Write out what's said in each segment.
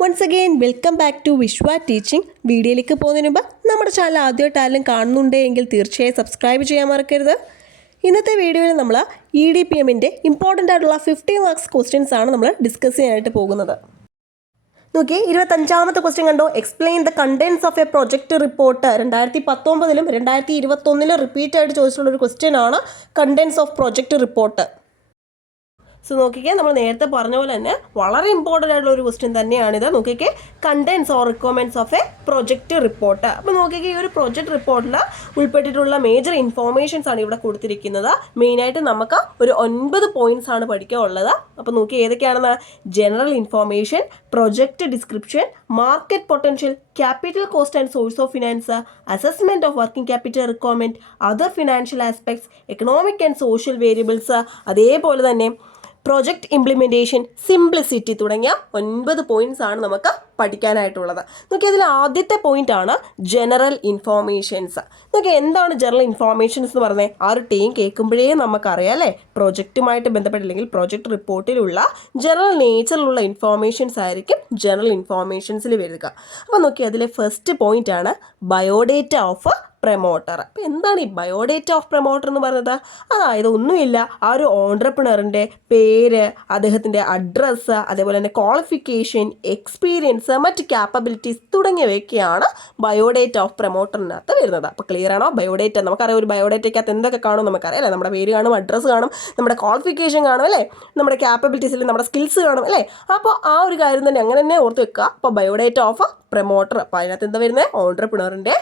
Once again welcome back to Vishwa teaching. വീഡിയോയിലേക്ക് പോകുന്നതിന് മുമ്പ് നമ്മുടെ ചാനൽ ആദ്യമായിട്ടായാലും കാണുന്നുണ്ടെങ്കിൽ തീർച്ചയായും സബ്സ്ക്രൈബ് ചെയ്യാൻ മറക്കരുത്. ഇന്നത്തെ വീഡിയോയിൽ നമ്മൾ EDPMൻ്റെ ഇമ്പോർട്ടൻ്റ് ആയിട്ടുള്ള 50 മാർക്സ് ക്വസ്റ്റ്യൻസ് ആണ് നമ്മൾ ഡിസ്കസ് ചെയ്യാനായിട്ട് പോകുന്നത്. നോക്കി 25ാമത്തെ ക്വസ്റ്റ്യൻ കണ്ടോ. Explain the contents of a project report. 2019 2021 repeat ആയിട്ട് ചോദിച്ചിട്ടുള്ളൊരു ക്വസ്റ്റ്യൻ ആണ് contents of project report. So നോക്കിക്കേ, നമ്മൾ നേരത്തെ പറഞ്ഞ പോലെ തന്നെ വളരെ ഇമ്പോർട്ടൻ്റ് ആയിട്ടുള്ള ഒരു ക്വസ്റ്റ്യൻ തന്നെയാണിത്. നോക്കിക്കേ, contents or requirements of a project report. അപ്പോൾ നോക്കിക്കേ, ഈ ഒരു പ്രൊജക്റ്റ് റിപ്പോർട്ടിൽ ഉൾപ്പെട്ടിട്ടുള്ള മേജർ ഇൻഫോർമേഷൻസ് ആണ് ഇവിടെ കൊടുത്തിരിക്കുന്നത്. മെയിനായിട്ട് നമുക്ക് ഒരു 9 പോയിന്റ്സ് ആണ് പഠിക്കാനുള്ളത്. അപ്പോൾ നോക്കി ഏതൊക്കെയാണെന്ന്: general information, project description, market potential, capital cost and source of finance, assessment of working capital requirement, other financial aspects, economic and social variables, അതേപോലെ തന്നെ പ്രൊജക്റ്റ് ഇംപ്ലിമെൻറ്റേഷൻ, സിംപ്ലിസിറ്റി തുടങ്ങിയ 9 പോയിന്റ്സ് ആണ് നമുക്ക് പഠിക്കാനായിട്ടുള്ളത്. നോക്കി, അതിൽ ആദ്യത്തെ പോയിന്റ് ആണ് ജനറൽ ഇൻഫോർമേഷൻസ്. നോക്കി, എന്താണ് ജനറൽ ഇൻഫോർമേഷൻസ് എന്ന് പറഞ്ഞത്? ആ ഒരു ടീം കേൾക്കുമ്പോഴേ നമുക്കറിയാം അല്ലേ, പ്രൊജക്റ്റുമായിട്ട് ബന്ധപ്പെട്ടില്ലെങ്കിൽ പ്രൊജക്റ്റ് റിപ്പോർട്ടിലുള്ള ജനറൽ നേച്ചറിലുള്ള ഇൻഫോർമേഷൻസ് ആയിരിക്കും ജനറൽ ഇൻഫോർമേഷൻസിൽ വരിക. അപ്പോൾ നോക്കി, അതിലെ ഫസ്റ്റ് പോയിന്റ് ആണ് ബയോഡേറ്റ ഓഫ് പ്രമോട്ടർ. അപ്പോൾ എന്താണ് ഈ ബയോഡേറ്റ ഓഫ് പ്രമോട്ടർ എന്ന് പറയുന്നത്? അതായത് ഒന്നുമില്ല, ആ ഒരു ഓൺട്രപ്രണറിൻ്റെ പേര്, അദ്ദേഹത്തിൻ്റെ അഡ്രസ്സ്, അതേപോലെ തന്നെ ക്വാളിഫിക്കേഷൻ, എക്സ്പീരിയൻസ്, മറ്റ് ക്യാപ്പബിലിറ്റീസ് തുടങ്ങിയവയൊക്കെയാണ് ബയോഡേറ്റ ഓഫ് പ്രമോട്ടറിനകത്ത് വരുന്നത്. അപ്പോൾ ക്ലിയർ ആണോ? ബയോഡേറ്റ നമുക്കറിയാം, ഒരു ബയോഡേറ്റയ്ക്കകത്ത് എന്തൊക്കെ കാണും നമുക്കറിയാം അല്ലേ. നമ്മുടെ പേര് കാണും, അഡ്രസ്സ് കാണും, നമ്മുടെ ക്വാളിഫിക്കേഷൻ കാണും അല്ലേ, നമ്മുടെ ക്യാപ്പബിലിറ്റീസിൽ നമ്മുടെ സ്കിൽസ് കാണും അല്ലേ. അപ്പോൾ ആ ഒരു കാര്യം തന്നെ അങ്ങനെ തന്നെ ഓർത്ത് വെക്കുക. അപ്പോൾ ബയോഡേറ്റ ഓഫ് പ്രമോട്ടർ. അപ്പോൾ അതിനകത്ത് എന്താ വരുന്നത്? ഓൺട്രപ്രണറിൻ്റെ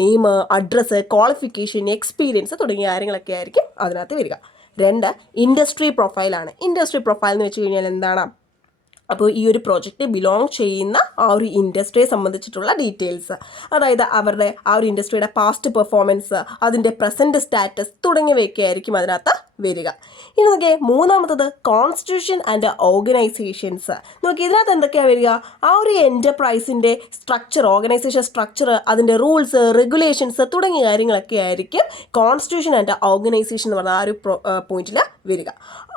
നെയിം, അഡ്രസ്സ്, ക്വാളിഫിക്കേഷൻ, എക്സ്പീരിയൻസ് തുടങ്ങിയ കാര്യങ്ങളൊക്കെ ആയിരിക്കും അതിനകത്ത് വരിക. 2 ഇൻഡസ്ട്രി പ്രൊഫൈലാണ്. ഇൻഡസ്ട്രി പ്രൊഫൈൽ എന്ന് വെച്ച് കഴിഞ്ഞാൽ എന്താണ്? അപ്പോൾ ഈ ഒരു പ്രോജക്റ്റ് ബിലോങ് ചെയ്യുന്ന ആ ഒരു ഇൻഡസ്ട്രിയെ സംബന്ധിച്ചിട്ടുള്ള ഡീറ്റെയിൽസ്, അതായത് അവരുടെ ആ ഒരു ഇൻഡസ്ട്രിയുടെ പാസ്റ്റ് പെർഫോമൻസ്, അതിൻ്റെ പ്രസൻറ്റ് സ്റ്റാറ്റസ് തുടങ്ങിയവയൊക്കെ ആയിരിക്കും അതിനകത്ത് വരിക. ഇനി നോക്കിയേ, മൂന്നാമത്തത് കോൺസ്റ്റിറ്റ്യൂഷൻ ആൻഡ് ഓർഗനൈസേഷൻസ്. നോക്കി, ഇതിനകത്ത് എന്തൊക്കെയാണ് വരിക? ആ ഒരു എൻ്റർപ്രൈസിൻ്റെ സ്ട്രക്ചർ, ഓർഗനൈസേഷൻ സ്ട്രക്ചർ, അതിൻ്റെ റൂൾസ്, റെഗുലേഷൻസ് തുടങ്ങിയ കാര്യങ്ങളൊക്കെ ആയിരിക്കും കോൺസ്റ്റിറ്റ്യൂഷൻ ആൻഡ് ഓർഗനൈസേഷൻ എന്ന് പറഞ്ഞ ആ ഒരു പോയിന്റിൽ വരിക.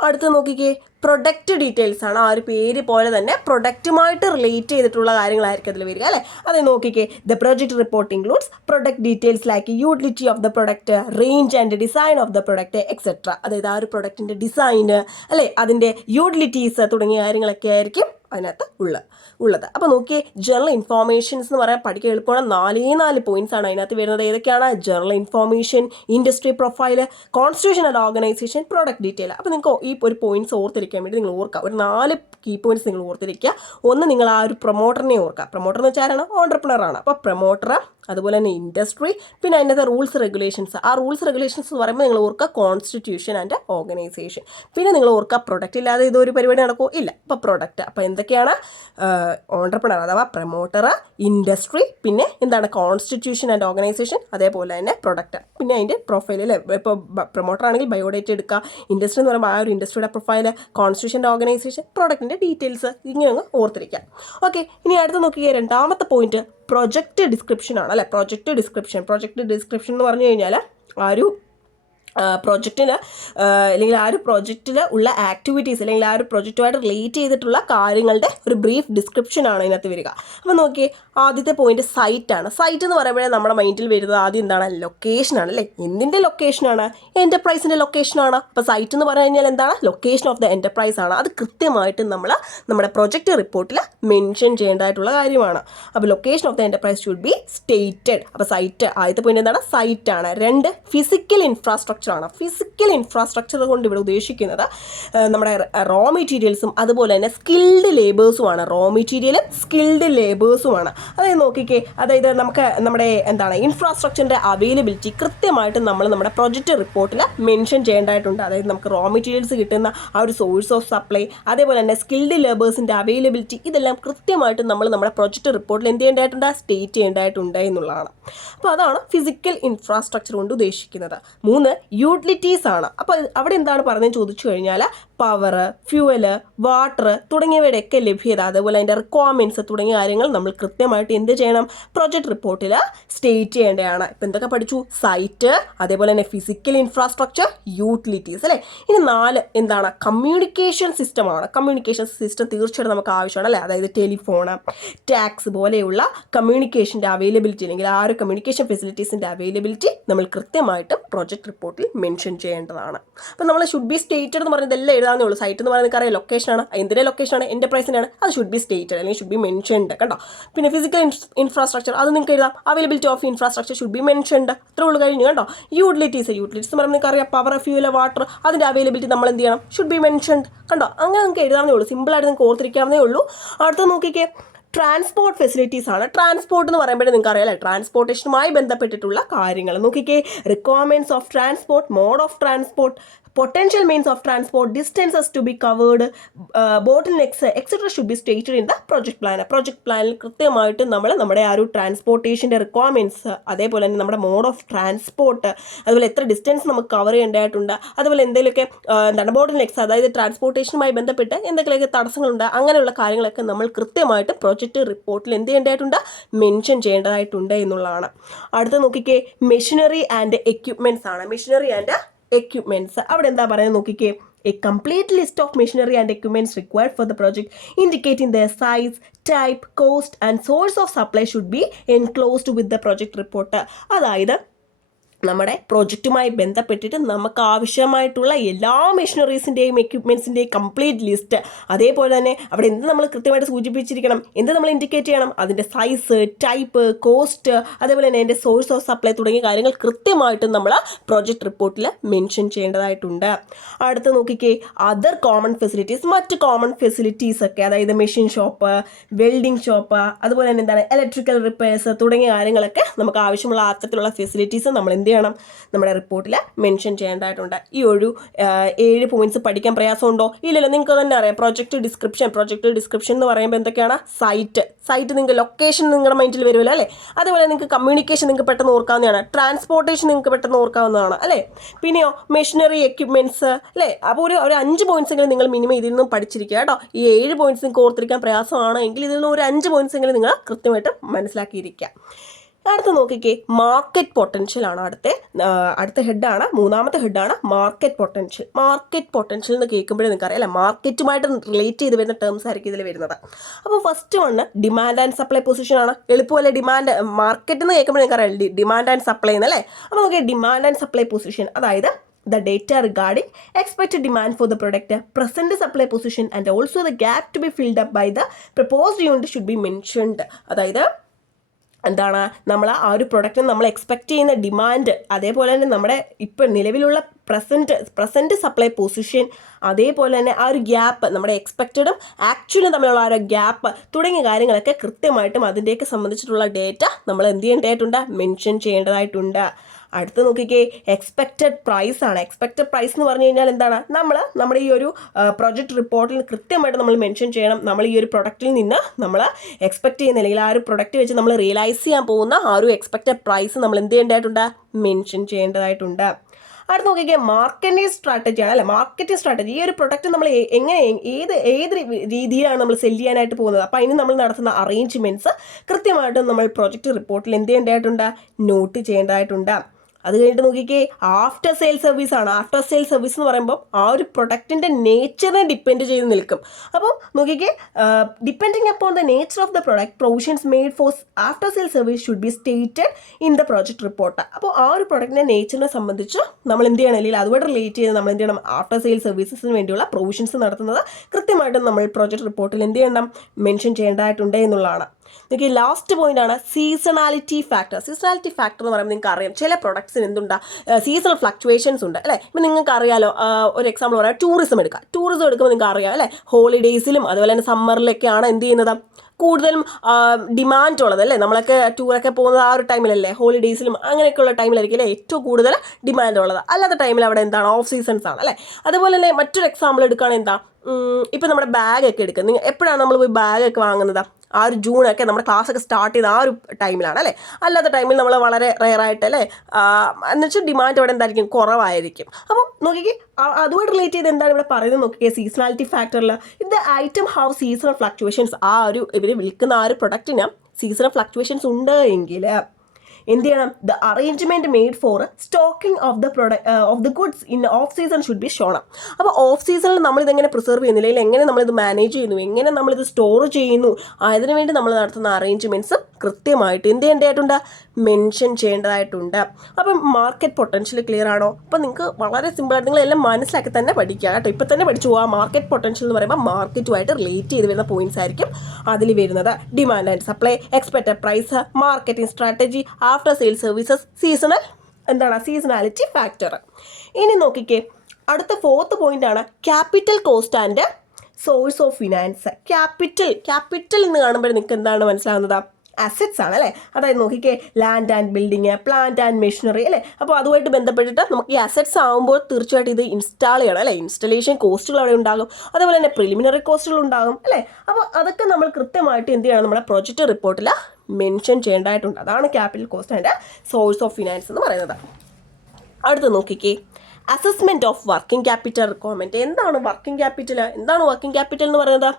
അടുത്ത് നോക്കിക്കേ, പ്രൊഡക്റ്റ് ഡീറ്റെയിൽസ് ആണ്. ആ ഒരു പേര് പോലെ തന്നെ പ്രൊഡക്റ്റുമായിട്ട് റിലേറ്റ് ചെയ്തിട്ടുള്ള കാര്യങ്ങളായിരിക്കും അതിൽ വരിക അല്ലേ. അത് നോക്കിക്കേ, the project report includes product details like utility of the product, range and design of the product etcetera. അതായത് ആ ഒരു പ്രൊഡക്റ്റിൻ്റെ ഡിസൈന് അല്ലേ, അതിൻ്റെ യൂട്ടിലിറ്റീസ് തുടങ്ങിയ കാര്യങ്ങളൊക്കെ ആയിരിക്കും അതിനകത്ത് ഉള്ളത്. അപ്പോൾ നോക്കിയേ, ജനറൽ ഇൻഫോർമേഷൻസ് എന്ന് പറയാൻ പഠിക്കാൻ എളുപ്പമാണ്. 4 പോയിന്റ്സ് ആണ് അതിനകത്ത് വരുന്നത്. ഏതൊക്കെയാണ്? General information, industry profile, constitution and organisation, product detail. അപ്പോൾ നിങ്ങൾക്ക് ഈ ഒരു പോയിന്റ്സ് ഓർത്തിരിക്കാൻ വേണ്ടി നിങ്ങൾ ഓർക്കുക. ഒരു 4 കീ പോയിന്റ്സ് നിങ്ങൾ ഓർത്തിരിക്കുക. ഒന്ന്, നിങ്ങൾ ആ ഒരു പ്രൊമോട്ടറിനെ ഓർക്കുക. പ്രൊമോട്ടർ എന്ന് വെച്ചാൽ ആരാണ്? ഓൺട്രപ്രണറാണ്. അപ്പോൾ പ്രൊമോട്ടർ, അതുപോലെ തന്നെ ഇൻഡസ്ട്രി, പിന്നെ അതിനകത്ത് റൂൾസ് റെഗുലേഷൻസ്. ആ റൂൾസ് റെഗുലേഷൻസ് എന്ന് പറയുമ്പോൾ നിങ്ങൾ ഓർക്കുക കോൺസ്റ്റിറ്റ്യൂഷൻ ആൻഡ് ഓർഗനൈസേഷൻ. പിന്നെ നിങ്ങൾ ഓർക്കുക പ്രൊഡക്റ്റ് ഇല്ലാതെ ഇതൊരു പരിപാടി നടക്കുമോ? ഇല്ല. അപ്പോൾ പ്രൊഡക്റ്റ്. അപ്പോൾ എന്തൊക്കെയാണ്? ഓൺട്രപ്രണർ അഥവാ പ്രൊമോട്ടർ, ഇൻഡസ്ട്രി, പിന്നെ എന്താണ്? കോൺസ്റ്റിറ്റ്യൂഷൻ ആൻഡ് ഓർഗനൈസേഷൻ, അതേപോലെ തന്നെ പ്രൊഡക്റ്റ്, പിന്നെ അതിൻ്റെ പ്രൊഫൈൽ അല്ലേ. ഇപ്പോൾ പ്രൊമോട്ടർ ആണെങ്കിൽ ബയോഡേറ്റ എടുക്കുക, ഇൻഡസ്ട്രി എന്ന് പറയുമ്പോൾ ആ ഒരു ഇൻഡസ്ട്രിയുടെ പ്രൊഫൈൽ, കോൺസ്റ്റിറ്റ്യൂഷൻ, ഓർഗനൈസേഷൻ, പ്രൊഡക്റ്റിൻ്റെ ഡീറ്റെയിൽസ്, ഇങ്ങനെ അങ്ങ് ഓർത്തിരിക്കാം. ഓക്കെ, ഇനി അടുത്ത് നോക്കിയാൽ 2ാമത്തെ പോയിന്റ് പ്രൊജക്റ്റ് ഡിസ്ക്രിപ്ഷൻ ആണ് അല്ലേ. പ്രൊജക്റ്റ് ഡിസ്ക്രിപ്ഷൻ എന്ന് പറഞ്ഞു കഴിഞ്ഞാൽ ആ ഒരു പ്രോജക്റ്റിന് അല്ലെങ്കിൽ ആ ഒരു പ്രോജക്റ്റിൽ ഉള്ള ആക്ടിവിറ്റീസ് അല്ലെങ്കിൽ ആ ഒരു പ്രോജക്റ്റുമായിട്ട് റിലേറ്റ് ചെയ്തിട്ടുള്ള കാര്യങ്ങളുടെ ഒരു ബ്രീഫ് ഡിസ്ക്രിപ്ഷനാണ് ഇതിനകത്ത് വരിക. അപ്പോൾ നോക്കിയേ, ആദ്യത്തെ പോയിന്റ് സൈറ്റാണ്. സൈറ്റ് എന്ന് പറയുമ്പോഴേ നമ്മുടെ മൈൻഡിൽ വരുന്നത് ആദ്യം എന്താണ്? ലൊക്കേഷനാണ് അല്ലേ. എന്തിൻ്റെ ലൊക്കേഷനാണ്? എൻ്റർപ്രൈസിൻ്റെ ലൊക്കേഷനാണ്. അപ്പോൾ സൈറ്റ് എന്ന് പറഞ്ഞു കഴിഞ്ഞാൽ എന്താണ്? ലൊക്കേഷൻ ഓഫ് ദ എൻ്റർപ്രൈസ് ആണ്. അത് കൃത്യമായിട്ട് നമ്മൾ നമ്മുടെ പ്രൊജക്റ്റ് റിപ്പോർട്ടിൽ മെൻഷൻ ചെയ്യേണ്ടതായിട്ടുള്ള കാര്യമാണ്. അപ്പോൾ location of the enterprise should be stated. അപ്പോൾ സൈറ്റ്, ആദ്യത്തെ പോയിന്റ് എന്താണ്? സൈറ്റാണ്. 2 ഫിസിക്കൽ ഇൻഫ്രാസ്ട്രക്ചർ ആണ്. ഫിസിക്കൽ ഇൻഫ്രാസ്ട്രക്ചർ കൊണ്ട് ഇവിടെ ഉദ്ദേശിക്കുന്നത് നമ്മുടെ റോ മെറ്റീരിയൽസും അതുപോലെ തന്നെ സ്കിൽഡ് ലേബേഴ്സുമാണ്. റോ മെറ്റീരിയലും സ്കിൽഡ് ലേബേഴ്സുമാണ്. അതായത് നോക്കിക്കേ, അതായത് നമുക്ക് നമ്മുടെ എന്താണ് ഇൻഫ്രാസ്ട്രക്ചറിൻ്റെ അവൈലബിലിറ്റി കൃത്യമായിട്ട് നമ്മൾ നമ്മുടെ പ്രൊജക്റ്റ് റിപ്പോർട്ടിൽ മെൻഷൻ ചെയ്യേണ്ടതായിട്ടുണ്ട്. അതായത് നമുക്ക് റോ മെറ്റീരിയൽസ് കിട്ടുന്ന ആ ഒരു സോഴ്സ് ഓഫ് സപ്ലൈ, അതേപോലെ തന്നെ സ്കിൽഡ് ലേബേഴ്സിൻ്റെ അവൈലബിലിറ്റി, ഇതെല്ലാം കൃത്യമായിട്ട് നമ്മൾ നമ്മുടെ പ്രൊജക്റ്റ് റിപ്പോർട്ടിൽ എന്ത് ചെയ്യേണ്ടതായിട്ടുണ്ട്? സ്റ്റേറ്റ് ചെയ്യേണ്ടതായിട്ടുണ്ട് എന്നുള്ളതാണ്. അപ്പോൾ അതാണ് ഫിസിക്കൽ ഇൻഫ്രാസ്ട്രക്ചർ കൊണ്ട് ഉദ്ദേശിക്കുന്നത്. 3 യൂട്ടിലിറ്റീസ് ആണ്. അപ്പോൾ അവിടെ എന്താണ് പറഞ്ഞതെന്ന് ചോദിച്ചു കഴിഞ്ഞാൽ പവർ, ഫ്യൂവല്, വാട്ടർ തുടങ്ങിയവയുടെയൊക്കെ ലഭ്യത, അതേപോലെ അതിൻ്റെ റിക്വയർമെൻറ്റ്സ് തുടങ്ങിയ കാര്യങ്ങൾ നമ്മൾ കൃത്യമായിട്ട് കൃത്യമായിട്ട് എന്ത് ചെയ്യണം, പ്രൊജക്ട് റിപ്പോർട്ടിൽ സ്റ്റേറ്റ് ചെയ്യേണ്ടതാണ്. ഇപ്പം എന്തൊക്കെ പഠിച്ചു? സൈറ്റ്, അതേപോലെ തന്നെ ഫിസിക്കൽ ഇൻഫ്രാസ്ട്രക്ചർ, യൂട്ടിലിറ്റീസ് അല്ലേ. ഇനി 4 എന്താണ്? കമ്മ്യൂണിക്കേഷൻ സിസ്റ്റമാണ്. കമ്മ്യൂണിക്കേഷൻ സിസ്റ്റം തീർച്ചയായിട്ടും നമുക്ക് ആവശ്യമാണ് അല്ലേ. അതായത് ടെലിഫോണ്, ടാക്സ് പോലെയുള്ള കമ്മ്യൂണിക്കേഷൻ്റെ അവൈലബിലിറ്റി അല്ലെങ്കിൽ ആ ഒരു കമ്മ്യൂണിക്കേഷൻ ഫെസിലിറ്റീസിൻ്റെ അവൈലബിലിറ്റി നമ്മൾ കൃത്യമായിട്ടും പ്രൊജക്ട് റിപ്പോർട്ടിൽ മെൻഷൻ ചെയ്യേണ്ടതാണ്. അപ്പം നമ്മൾ ഷുഡ് ബി സ്റ്റേറ്റഡ് എന്ന് പറയുന്നത് എല്ലാം എഴുതാവുന്നേ ഉള്ളൂ. സൈറ്റ് എന്ന് പറയുന്നത് അറിയാം ലൊക്കേഷനാണ്, എന്തിൻ്റെ ലൊക്കേഷനാണ്, എൻ്റർപ്രൈസിനാണ്, അത് ഷുഡ് ബി സ്റ്റേറ്റഡ് അല്ലെങ്കിൽ ഷുഡ് ബി മെൻഷൻഡ് കേട്ടോ. പിന്നെ ഫിസിക്കൽ ഇൻഫ്രാസ്ട്രക്ചർ അത് നിങ്ങൾക്ക് എഴുതാം, availability of infrastructure should be mentioned, അത്രേ ഉള്ളൂ കഴിഞ്ഞു കേട്ടോ. യൂട്ടിലിറ്റീസ് എന്ന് പറയുമ്പോൾ നിങ്ങൾക്ക് അറിയാം പവർ, ഫ്യൂൽ, വാട്ടർ, അതിൻ്റെ അവൈലബിലിറ്റി നമ്മൾ എന്ത് ചെയ്യണം, ഷുഡ് ബി മെൻഷൻഡ് കണ്ടോ. അങ്ങനെ നിങ്ങൾക്ക് എഴുതാവുന്നേ ഉള്ളൂ, സിമ്പിളായിട്ട് നിങ്ങൾക്ക് ഓർത്തിരിക്കാവുന്നേ ഉള്ളൂ. അടുത്ത നോക്കിക്കേ, ട്രാൻസ്പോർട്ട് ഫെസിലിറ്റീസ് ആണ്. ട്രാൻസ്പോർട്ട് എന്ന് പറയുമ്പോഴേ നിങ്ങൾക്ക് അറിയാം അല്ലേ, ട്രാൻസ്പോർട്ടേഷനുമായി ബന്ധപ്പെട്ടിട്ടുള്ള കാര്യങ്ങൾ നോക്കിക്കേ. Requirements of transport, mode of transport, potential means of transport, distances to be covered, bottlenecks etc. should be stated in the project plan. Project പ്ലാനിൽ കൃത്യമായിട്ട് നമ്മൾ നമ്മുടെ ആ ഒരു ട്രാൻസ്പോർട്ടേഷൻ്റെ റിക്വയർമെൻറ്റ്സ്, അതേപോലെ തന്നെ നമ്മുടെ മോഡ് ഓഫ് ട്രാൻസ്പോർട്ട്, അതുപോലെ എത്ര ഡിസ്റ്റൻസ് നമുക്ക് കവർ ചെയ്യേണ്ടതായിട്ടുണ്ട്, അതുപോലെ എന്തെങ്കിലുമൊക്കെ എന്താണ് ബോട്ടിൽനെക്സ്, അതായത് ട്രാൻസ്പോർട്ടേഷനുമായി ബന്ധപ്പെട്ട് എന്തെങ്കിലുമൊക്കെ തടസ്സങ്ങളുണ്ട്, അങ്ങനെയുള്ള കാര്യങ്ങളൊക്കെ നമ്മൾ കൃത്യമായിട്ട് പ്രൊജക്റ്റ് റിപ്പോർട്ടിൽ എന്ത് ചെയ്യേണ്ടതായിട്ടുണ്ട്, മെൻഷൻ ചെയ്യേണ്ടതായിട്ടുണ്ട് എന്നുള്ളതാണ്. അടുത്ത നോക്കിക്കേ, മെഷീനറി ആൻഡ് എക്യുപ്മെൻറ്റ്സ് ആണ്. മെഷീനറി ആൻഡ് എക്യുപ്മെൻറ്റ്സ് അവിടെ എന്താ പറയുന്നത് നോക്കിക്കേ. A complete list of machinery and equipments required for the project, indicating their size, type, cost and source of supply should be enclosed with the project report. അതായത് നമ്മുടെ പ്രോജക്റ്റുമായി ബന്ധപ്പെട്ടിട്ട് നമുക്ക് ആവശ്യമായിട്ടുള്ള എല്ലാ മെഷീനറീസിൻ്റെയും എക്യുപ്മെൻറ്റ്സിൻ്റെയും കംപ്ലീറ്റ് ലിസ്റ്റ്, അതേപോലെ തന്നെ അവിടെ എന്ത് നമ്മൾ കൃത്യമായിട്ട് സൂചിപ്പിച്ചിരിക്കണം, എന്ത് നമ്മൾ ഇൻഡിക്കേറ്റ് ചെയ്യണം, അതിൻ്റെ സൈസ്, ടൈപ്പ്, കോസ്റ്റ്, അതേപോലെ തന്നെ അതിൻ്റെ സോഴ്സ് ഓഫ് സപ്ലൈ തുടങ്ങിയ കാര്യങ്ങൾ കൃത്യമായിട്ട് നമ്മൾ പ്രോജക്റ്റ് റിപ്പോർട്ടിൽ മെൻഷൻ ചെയ്യേണ്ടതായിട്ടുണ്ട്. അടുത്ത് നോക്കിക്കേ, അതർ കോമൺ ഫെസിലിറ്റീസ്, മറ്റ് കോമൺ ഫെസിലിറ്റീസ് ഒക്കെ, അതായത് മെഷീൻ ഷോപ്പ്, വെൽഡിംഗ് ഷോപ്പ്, അതുപോലെ തന്നെ എന്താണ് ഇലക്ട്രിക്കൽ റിപ്പയർസ് തുടങ്ങിയ കാര്യങ്ങളൊക്കെ നമുക്ക് ആവശ്യമുള്ള അത്തരത്തിലുള്ള ഫെസിലിറ്റീസ് നമ്മൾ എന്ത് ചെയ്യണം, നമ്മുടെ റിപ്പോർട്ടിൽ മെൻഷൻ ചെയ്യേണ്ടതായിട്ടുണ്ട്. ഈ ഒരു 7 പോയിന്റ്സ് പഠിക്കാൻ പ്രയാസമുണ്ടോ? ഇല്ലല്ലോ, നിങ്ങൾക്ക് തന്നെ അറിയാം. പ്രൊജക്റ്റ് ഡിസ്ക്രിപ്ഷൻ എന്ന് പറയുമ്പോൾ എന്തൊക്കെയാണ്? സൈറ്റ് നിങ്ങൾക്ക് ലൊക്കേഷൻ നിങ്ങളുടെ മൈൻഡിൽ വരുമല്ലോ അല്ലേ. അതുപോലെ നിങ്ങൾക്ക് കമ്മ്യൂണിക്കേഷൻ നിങ്ങൾക്ക് പെട്ടെന്ന് ഓർക്കാവുന്നതാണ്, ട്രാൻസ്പോർട്ടേഷൻ നിങ്ങൾക്ക് പെട്ടെന്ന് ഓർക്കാവുന്നതാണ് അല്ലേ. പിന്നെയോ മെഷീനറി, എക്യുപ്മെൻറ്റ്സ് അല്ലേ. അപ്പോൾ ഒരു 5 പോയിന്റ്സ് എങ്കിലും നിങ്ങൾ മിനിമം ഇതിൽ നിന്നും പഠിച്ചിരിക്കുക കേട്ടോ. ഈ 7 പോയിന്റ്സ് നിങ്ങൾക്ക് ഓർത്തിരിക്കാൻ പ്രയാസമാണ് എങ്കിൽ ഇതിൽ നിന്ന് ഒരു 5 പോയിന്റ്സ് എങ്കിലും നിങ്ങൾ കൃത്യമായിട്ട് മനസ്സിലാക്കിയിരിക്കുക. അടുത്ത് നോക്കിക്കേ, മാർക്കറ്റ് പൊട്ടൻഷ്യൽ ആണ് അടുത്ത ഹെഡാണ്, 3ാമത്തെ ഹെഡാണ് മാർക്കറ്റ് പൊട്ടൻഷ്യൽ എന്ന് കേൾക്കുമ്പോഴേ നിങ്ങൾക്ക് അറിയാം അല്ലേ, മാർക്കറ്റുമായിട്ട് റിലേറ്റ് ചെയ്ത് വരുന്ന ടേംസ് ആയിരിക്കും ഇതിൽ വരുന്നത്. അപ്പോൾ first one demand and supply position ആണ്. എളുപ്പമല്ലേ, ഡിമാൻഡ് മാർക്കറ്റ് എന്ന് കേൾക്കുമ്പോൾ നിങ്ങൾക്ക് അറിയാം ഡിമാൻഡ് ആൻഡ് സപ്ലൈ എന്നല്ലേ. അപ്പോൾ നോക്കിയാൽ ഡിമാൻഡ് ആൻഡ് സപ്ലൈ പൊസിഷൻ, അതായത് the data regarding expected demand for the product, present supply position and also the gap to be filled up by the proposed unit should be mentioned. അതായത് എന്താണ്, നമ്മൾ ആ ഒരു പ്രൊഡക്റ്റിന് നമ്മൾ എക്സ്പെക്റ്റ് ചെയ്യുന്ന demand, അതേപോലെ തന്നെ നമ്മുടെ ഇപ്പം നിലവിലുള്ള പ്രസൻറ്റ് സപ്ലൈ പൊസിഷൻ, അതേപോലെ തന്നെ ആ ഒരു ഗ്യാപ്പ്, നമ്മുടെ എക്സ്പെക്റ്റഡും ആക്ച്വലും തമ്മിലുള്ള ആ ഒരു ഗ്യാപ്പ് തുടങ്ങിയ കാര്യങ്ങളൊക്കെ കൃത്യമായിട്ടും അതിൻ്റെയൊക്കെ സംബന്ധിച്ചിട്ടുള്ള ഡേറ്റ നമ്മൾ എന്ത് ചെയ്യേണ്ടതായിട്ടുണ്ട്, മെൻഷൻ ചെയ്യേണ്ടതായിട്ടുണ്ട്. അടുത്ത് നോക്കിക്കേ, എക്സ്പെക്റ്റഡ് പ്രൈസ് ആണ്. എക്സ്പെക്റ്റഡ് പ്രൈസ് എന്ന് പറഞ്ഞു കഴിഞ്ഞാൽ എന്താണ്, നമ്മുടെ ഈ ഒരു പ്രൊജക്റ്റ് റിപ്പോർട്ടിൽ കൃത്യമായിട്ട് നമ്മൾ മെൻഷൻ ചെയ്യണം, നമ്മൾ ഈ ഒരു പ്രൊഡക്റ്റിൽ നിന്ന് നമ്മൾ എക്സ്പെക്റ്റ് ചെയ്യുന്ന അല്ലെങ്കിൽ ആ ഒരു പ്രൊഡക്റ്റ് വെച്ച് നമ്മൾ റിയലൈസ് ചെയ്യാൻ പോകുന്ന ആ ഒരു എക്സ്പെക്റ്റഡ് പ്രൈസ് നമ്മൾ എന്ത് ചെയ്യേണ്ടതായിട്ടുണ്ട്, മെൻഷൻ ചെയ്യേണ്ടതായിട്ടുണ്ട്. അടുത്ത് നോക്കിക്കേ, മാർക്കറ്റിംഗ് സ്ട്രാറ്റജിയാണ് അല്ലേ. മാർക്കറ്റിംഗ് സ്ട്രാറ്റജി, ഈ ഒരു പ്രൊഡക്റ്റ് നമ്മൾ എങ്ങനെ ഏത് രീതിയിലാണ് നമ്മൾ സെല് ചെയ്യാനായിട്ട് പോകുന്നത്, അപ്പോൾ അതിന് നമ്മൾ നടത്തുന്ന അറേഞ്ച്മെൻറ്റ്സ് കൃത്യമായിട്ടും നമ്മൾ പ്രൊജക്റ്റ് റിപ്പോർട്ടിൽ എന്ത് ചെയ്യേണ്ടതായിട്ടുണ്ട്, നോട്ട് ചെയ്യേണ്ടതായിട്ടുണ്ട്. അത് കഴിഞ്ഞിട്ട് നോക്കിക്കേ, ആഫ്റ്റർ സെയിൽ സർവീസ് ആണ്. ആഫ്റ്റർ സെയിൽ സർവീസ് എന്ന് പറയുമ്പോൾ ആ ഒരു പ്രൊഡക്റ്റിൻ്റെ നേച്ചറിനെ ഡിപ്പെൻഡ് ചെയ്ത് നിൽക്കും. അപ്പോൾ നോക്കിക്കേ, depending upon the nature of the product, provisions made for after sale service should be stated in the project report. അപ്പോൾ ആ ഒരു പ്രൊഡക്റ്റിൻ്റെ നേച്ചറിനെ സംബന്ധിച്ച് നമ്മൾ എന്ത് ചെയ്യണം, അല്ലെങ്കിൽ അതുമായിട്ട് റിലേറ്റ് ചെയ്ത് നമ്മൾ എന്ത് ചെയ്യണം, ആഫ്റ്റർ സെയിൽ സർവീസസിന് വേണ്ടിയുള്ള പ്രൊവിഷൻസ് നടത്തുന്നത് കൃത്യമായിട്ടും നമ്മൾ പ്രോജക്റ്റ് റിപ്പോർട്ടിൽ എന്ത് ചെയ്യണം, മെൻഷൻ ചെയ്യേണ്ടതായിട്ടുണ്ട് എന്നുള്ളതാണ്. നിങ്ങൾക്ക് ലാസ്റ്റ് പോയിന്റ് ആണ് സീസണാലിറ്റി ഫാക്ടർ. സീസണാലിറ്റി ഫാക്ടർ എന്ന് പറയുമ്പോൾ നിങ്ങൾക്ക് അറിയാം, ചില പ്രൊഡക്ട്സിന് എന്തുണ്ടാ, സീസണൽ ഫ്ലക്ച്വേഷൻസ് ഉണ്ട് അല്ലേ. ഇപ്പം നിങ്ങൾക്ക് അറിയാലോ, ഒരു എക്സാമ്പിൾ പറയാം, ടൂറിസം എടുക്കുമ്പോൾ നിങ്ങൾക്ക് അറിയാം അല്ലേ, ഹോളിഡേയ്സിലും അതുപോലെ തന്നെ സമ്മറിലൊക്കെയാണ് എന്ത് ചെയ്യുന്നത്, കൂടുതലും ഡിമാൻഡ് ഉള്ളത് അല്ലേ. നമ്മളൊക്കെ ടൂറൊക്കെ പോകുന്നത് ആ ഒരു ടൈമിലല്ലേ, ഹോളിഡേയ്സിലും അങ്ങനെയൊക്കെയുള്ള ടൈമിലായിരിക്കും അല്ലേ ഏറ്റവും കൂടുതൽ ഡിമാൻഡ് ഉള്ളത്. അല്ലാത്ത ടൈമിൽ അവിടെ എന്താണ്, ഓഫ് സീസൺസ് ആണ് അല്ലേ. അതുപോലെ തന്നെ മറ്റൊരു എക്സാമ്പിൾ എടുക്കുകയാണെങ്കിൽ എന്താ, ഇപ്പം നമ്മുടെ ബാഗൊക്കെ എടുക്കുക, നിങ്ങൾ എപ്പോഴാണ് നമ്മൾ പോയി ബാഗൊക്കെ വാങ്ങുന്നത്, ആ ഒരു ജൂണൊക്കെ നമ്മുടെ ക്ലാസ്സൊക്കെ സ്റ്റാർട്ട് ചെയ്ത ആ ഒരു ടൈമിലാണ് അല്ലേ. അല്ലാത്ത ടൈമിൽ നമ്മൾ വളരെ റെയറായിട്ട് അല്ലേ, എന്നുവെച്ചാൽ ഡിമാൻഡ് അവിടെ എന്തായിരിക്കും, കുറവായിരിക്കും. അപ്പം നോക്കിക്കേ, അതുമായിട്ട് റിലേറ്റ് ചെയ്ത് എന്താണ് ഇവിടെ പറയുന്നത് നോക്കിക്കേ, സീസണാലിറ്റി ഫാക്ടറിൽ ഇത് ഐറ്റം ഹാവ് സീസണൽ ഫ്ലക്ച്വേഷൻസ്. ആ ഒരു ഇവർ വിൽക്കുന്ന ആ ഒരു പ്രൊഡക്റ്റിന് സീസണൽ ഫ്ലക്ച്വേഷൻസ് ഉണ്ട് എങ്കിൽ എന്ത് ചെയ്യണം? The arrangement made for stocking of the goods in off season should be shown. അപ്പോൾ ഓഫ് സീസണിൽ നമ്മളിതെങ്ങനെ പ്രിസർവ് ചെയ്യുന്നില്ല, അല്ലെങ്കിൽ എങ്ങനെ നമ്മളിത് മാനേജ് ചെയ്യുന്നു, എങ്ങനെ നമ്മളിത് സ്റ്റോർ ചെയ്യുന്നു, അതിനു വേണ്ടി നമ്മൾ നടത്തുന്ന അറേഞ്ച്മെൻറ്റ്സ് കൃത്യമായിട്ട് എന്ത് ചെയ്യേണ്ടതായിട്ടുണ്ട്? മെൻഷൻ ചെയ്യേണ്ടതായിട്ടുണ്ട്. അപ്പം മാർക്കറ്റ് പൊട്ടൻഷ്യൽ ക്ലിയർ ആണോ? അപ്പം നിങ്ങൾക്ക് വളരെ സിമ്പിളായിട്ട് നിങ്ങളെല്ലാം മനസ്സിലാക്കി തന്നെ പഠിക്കുക കേട്ടോ. ഇപ്പം തന്നെ പഠിച്ചു പോകാം. മാർക്കറ്റ് പൊട്ടൻഷ്യൽ എന്ന് പറയുമ്പോൾ മാർക്കറ്റുമായിട്ട് റിലേറ്റ് ചെയ്ത് വരുന്ന പോയിന്റ്സ് ആയിരിക്കും അതിൽ വരുന്നത്. Demand and supply, expected price, marketing strategy, after sale services, seasonality factor. ഇനി നോക്കിക്കേ, അടുത്ത 4th പോയിന്റാണ് capital cost and source of finance. Capital എന്ന് കാണുമ്പോൾ നിങ്ങൾക്ക് എന്താണ് മനസ്സിലാകുന്നത്? അസറ്റ്സ് ആണ് അല്ലേ. അതായത് നോക്കിക്കേ, land and building, plant and machinery അല്ലേ. അപ്പോൾ അതുമായിട്ട് ബന്ധപ്പെട്ടിട്ട് നമുക്ക് ഈ അസറ്റ്സ് ആകുമ്പോൾ തീർച്ചയായിട്ടും ഇത് ഇൻസ്റ്റാൾ ചെയ്യണം അല്ലേ. ഇൻസ്റ്റലേഷൻ കോസ്റ്റുകൾ അവിടെ ഉണ്ടാകും, അതുപോലെ തന്നെ പ്രിലിമിനറി കോസ്റ്റുകൾ ഉണ്ടാകും അല്ലേ. അപ്പോൾ അതൊക്കെ നമ്മൾ കൃത്യമായിട്ട് എന്ത് ചെയ്യണം? നമ്മുടെ പ്രൊജക്റ്റ് റിപ്പോർട്ടിൽ മെൻഷൻ ചെയ്യേണ്ടതായിട്ടുണ്ട്. അതാണ് capital cost and source of finance എന്ന് പറയുന്നത്. അടുത്ത് നോക്കിക്കേ, assessment of working capital requirement. എന്താണ് വർക്കിംഗ് ക്യാപിറ്റൽ എന്ന് പറയുന്നത്?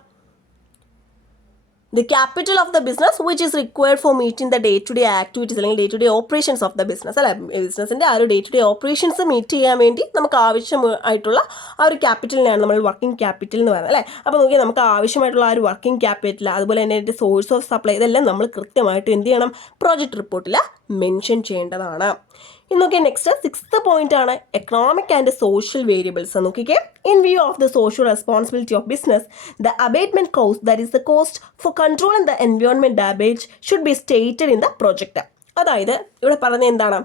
The capital of the business which is required for meeting the day-to-day activities അല്ലെങ്കിൽ day-to-day operations of the business അല്ലേ. ബിസിനസ്സിൻ്റെ ആ ഒരു day-to-day operations മീറ്റ് ചെയ്യാൻ വേണ്ടി നമുക്ക് ആവശ്യമായിട്ടുള്ള ആ ഒരു ക്യാപിറ്റലിനെയാണ് നമ്മൾ വർക്കിംഗ് ക്യാപിറ്റൽ എന്ന് പറയുന്നത് അല്ലേ. അപ്പോൾ നോക്കിയാൽ നമുക്ക് ആവശ്യമായിട്ടുള്ള ആ ഒരു വർക്കിംഗ് ക്യാപിറ്റൽ, അതുപോലെ തന്നെ അതിൻ്റെ സോഴ്സ് ഓഫ് സപ്ലൈ, ഇതെല്ലാം നമ്മൾ കൃത്യമായിട്ട് എന്ത് ചെയ്യണം? പ്രോജക്റ്റ് റിപ്പോർട്ടിൽ മെൻഷൻ ചെയ്യേണ്ടതാണ്. ഇനി നോക്കിയാൽ നെക്സ്റ്റ് 6th പോയിന്റ് ആണ് എക്കണോമിക് ആൻഡ് സോഷ്യൽ വേരിയബിൾസ്. നോക്കിക്കേ, in view of the social responsibility of business, the abatement cost, that is the cost for control and the environment damage should be stated in the project. അതായത് ഇവിടെ പറഞ്ഞ എന്താണ്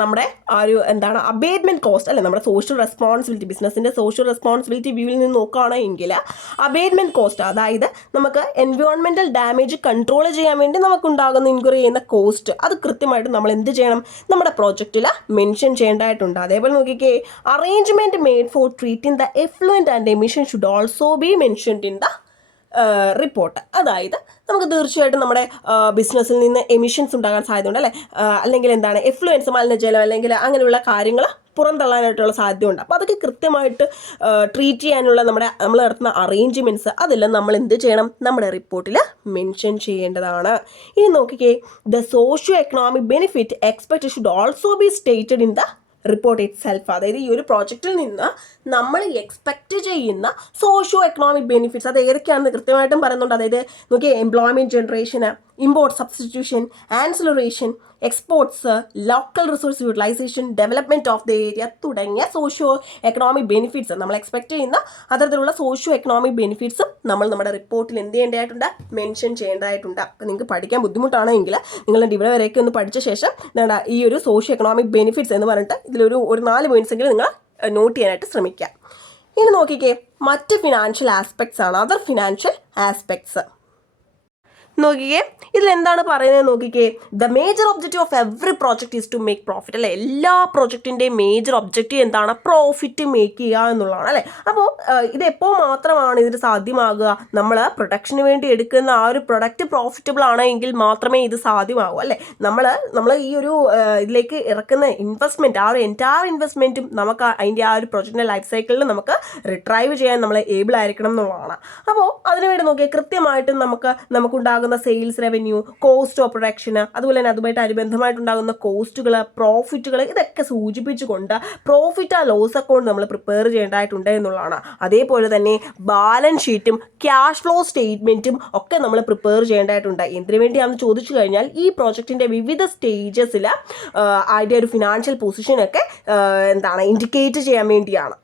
നമ്മുടെ ആ ഒരു അബേറ്റ്മെൻറ്റ് cost അല്ലേ. നമ്മുടെ സോഷ്യൽ റെസ്പോൺസിബിലിറ്റി, ബിസിനസ്സിൻ്റെ സോഷ്യൽ റെസ്പോൺസിബിലിറ്റി വ്യൂവിൽ നിന്ന് നോക്കുകയാണെങ്കിൽ അബേറ്റ്മെൻറ്റ് കോസ്റ്റ്, അതായത് നമുക്ക് എൻവയോൺമെൻറ്റൽ ഡാമേജ് കൺട്രോൾ ചെയ്യാൻ വേണ്ടി നമുക്കുണ്ടാകുന്ന ഇൻക്വയറി ചെയ്യുന്ന കോസ്റ്റ്, അത് കൃത്യമായിട്ട് നമ്മൾ എന്ത് ചെയ്യണം? നമ്മുടെ പ്രോജക്റ്റിൽ മെൻഷൻ ചെയ്യേണ്ടതായിട്ടുണ്ട്. അതേപോലെ നോക്കിക്കേ, arrangement made four treating the effluent and emission should also be mentioned in the report. അതായത് നമുക്ക് തീർച്ചയായിട്ടും നമ്മുടെ ബിസിനസ്സിൽ നിന്ന് എമിഷൻസ് ഉണ്ടാകാൻ സാധ്യതയുണ്ട് അല്ലേ. അല്ലെങ്കിൽ എഫ്ലുവൻസ്, മലിനജലം അല്ലെങ്കിൽ അങ്ങനെയുള്ള കാര്യങ്ങൾ പുറന്തള്ളാനായിട്ടുള്ള സാധ്യതയുണ്ട്. അപ്പോൾ അതൊക്കെ കൃത്യമായിട്ട് ട്രീറ്റ് ചെയ്യാനുള്ള നമ്മൾ നടത്തുന്ന അറേഞ്ച്മെൻറ്റ്സ് അതെല്ലാം നമ്മൾ എന്ത് ചെയ്യണം? നമ്മുടെ റിപ്പോർട്ടിൽ മെൻഷൻ ചെയ്യേണ്ടതാണ്. ഇനി നോക്കിക്കേ, the socio economic benefit expected should also be stated in the report it self. അതായത് ഈ ഒരു പ്രോജക്റ്റിൽ നിന്ന് നമ്മൾ എക്സ്പെക്റ്റ് ചെയ്യുന്ന സോഷ്യോ എക്കണോമിക് ബെനിഫിറ്റ്സ് അത് ഏതൊക്കെയാണെന്ന് കൃത്യമായിട്ടും പറയുന്നുണ്ട്. അതായത് നോക്കിയാൽ എംപ്ലോയ്മെൻറ്റ് ജനറേഷന്, import substitution, ancillarisation, exports, local resource utilisation, development of the area തുടങ്ങിയ സോഷ്യോ എക്കണോമിക് ബെനിഫിറ്റ്സ്, നമ്മൾ എക്സ്പെക്റ്റ് ചെയ്യുന്ന അത്തരത്തിലുള്ള സോഷ്യോ എക്കണോമിക് ബെനിഫിറ്റ്സും നമ്മൾ നമ്മുടെ റിപ്പോർട്ടിൽ എന്ത് ചെയ്യേണ്ടതായിട്ടുണ്ട്? മെൻഷൻ ചെയ്യേണ്ടതായിട്ടുണ്ട്. അപ്പോൾ നിങ്ങൾക്ക് പഠിക്കാൻ ബുദ്ധിമുട്ടാണെങ്കിൽ നിങ്ങൾ ഇവിടെ വരെയൊക്കെ ഒന്ന് പഠിച്ച ശേഷം ഈ ഒരു സോഷ്യോ എക്കണോമിക് ബെനിഫിറ്റ്സ് എന്ന് പറഞ്ഞിട്ട് ഇതിലൊരു 4 പോയിന്റ്സ് എങ്കിലും നിങ്ങൾ നോട്ട് ചെയ്യാനായിട്ട് ശ്രമിക്കുക. ഇനി നോക്കിക്കേ, മറ്റ് ഫിനാൻഷ്യൽ ആസ്പെക്ട്സ് ആണ്, അതർ ഫിനാൻഷ്യൽ ആസ്പെക്ട്സ്. നോക്കിക്കേ, ഇതിലെന്താണ് പറയുന്നത് നോക്കിക്കേ, the major objective of every project is to make profit അല്ലേ. എല്ലാ പ്രോജക്റ്റിൻ്റെയും മേജർ ഒബ്ജക്റ്റീവ് എന്താണ്? പ്രോഫിറ്റ് മേക്ക് ചെയ്യുക എന്നുള്ളതാണ് അല്ലേ. അപ്പോൾ ഇത് എപ്പോൾ മാത്രമാണ് ഇതിന് സാധ്യമാകുക? നമ്മൾ പ്രൊഡക്ഷന് വേണ്ടി എടുക്കുന്ന ആ ഒരു പ്രൊഡക്റ്റ് പ്രോഫിറ്റബിൾ ആണെങ്കിൽ മാത്രമേ ഇത് സാധ്യമാകൂ അല്ലേ. നമ്മൾ ഈ ഒരു ഇതിലേക്ക് ഇറക്കുന്ന ഇൻവെസ്റ്റ്മെൻറ്റ്, ആ ഒരു എൻറ്റയർ ഇൻവെസ്റ്റ്മെൻറ്റും നമുക്ക് അതിൻ്റെ ആ ഒരു പ്രൊജക്റ്റിൻ്റെ ലൈഫ് സൈക്കിളിൽ നമുക്ക് റിട്രൈവ് ചെയ്യാൻ നമ്മൾ ഏബിൾ ആയിരിക്കണം എന്നുള്ളതാണ്. അപ്പോൾ അതിനുവേണ്ടി നോക്കിയാൽ കൃത്യമായിട്ടും നമുക്കുണ്ടാകുന്ന sales revenue, cost of production, അതുപോലെ തന്നെ അതുമായിട്ട് അനുബന്ധമായിട്ടുണ്ടാകുന്ന കോസ്റ്റുകൾ, പ്രോഫിറ്റുകൾ, ഇതൊക്കെ സൂചിപ്പിച്ചുകൊണ്ട് പ്രോഫിറ്റ് ആൻഡ് ലോസ് അക്കൗണ്ട് നമ്മൾ പ്രിപ്പയർ ചെയ്യേണ്ടതായിട്ടുണ്ട് എന്നുള്ളതാണ്. അതേപോലെ തന്നെ ബാലൻസ് ഷീറ്റും ക്യാഷ് ഫ്ലോ സ്റ്റേറ്റ്മെൻറ്റും ഒക്കെ നമ്മൾ പ്രിപ്പയർ ചെയ്യേണ്ടതായിട്ടുണ്ട്. എന്തിനു വേണ്ടിയാണെന്ന് ചോദിച്ചു കഴിഞ്ഞാൽ ഈ പ്രോജക്റ്റിൻ്റെ വിവിധ സ്റ്റേജസിൽ അതിൻ്റെ ഒരു ഫിനാൻഷ്യൽ പൊസിഷനൊക്കെ ഇൻഡിക്കേറ്റ് ചെയ്യാൻ വേണ്ടിയാണ്.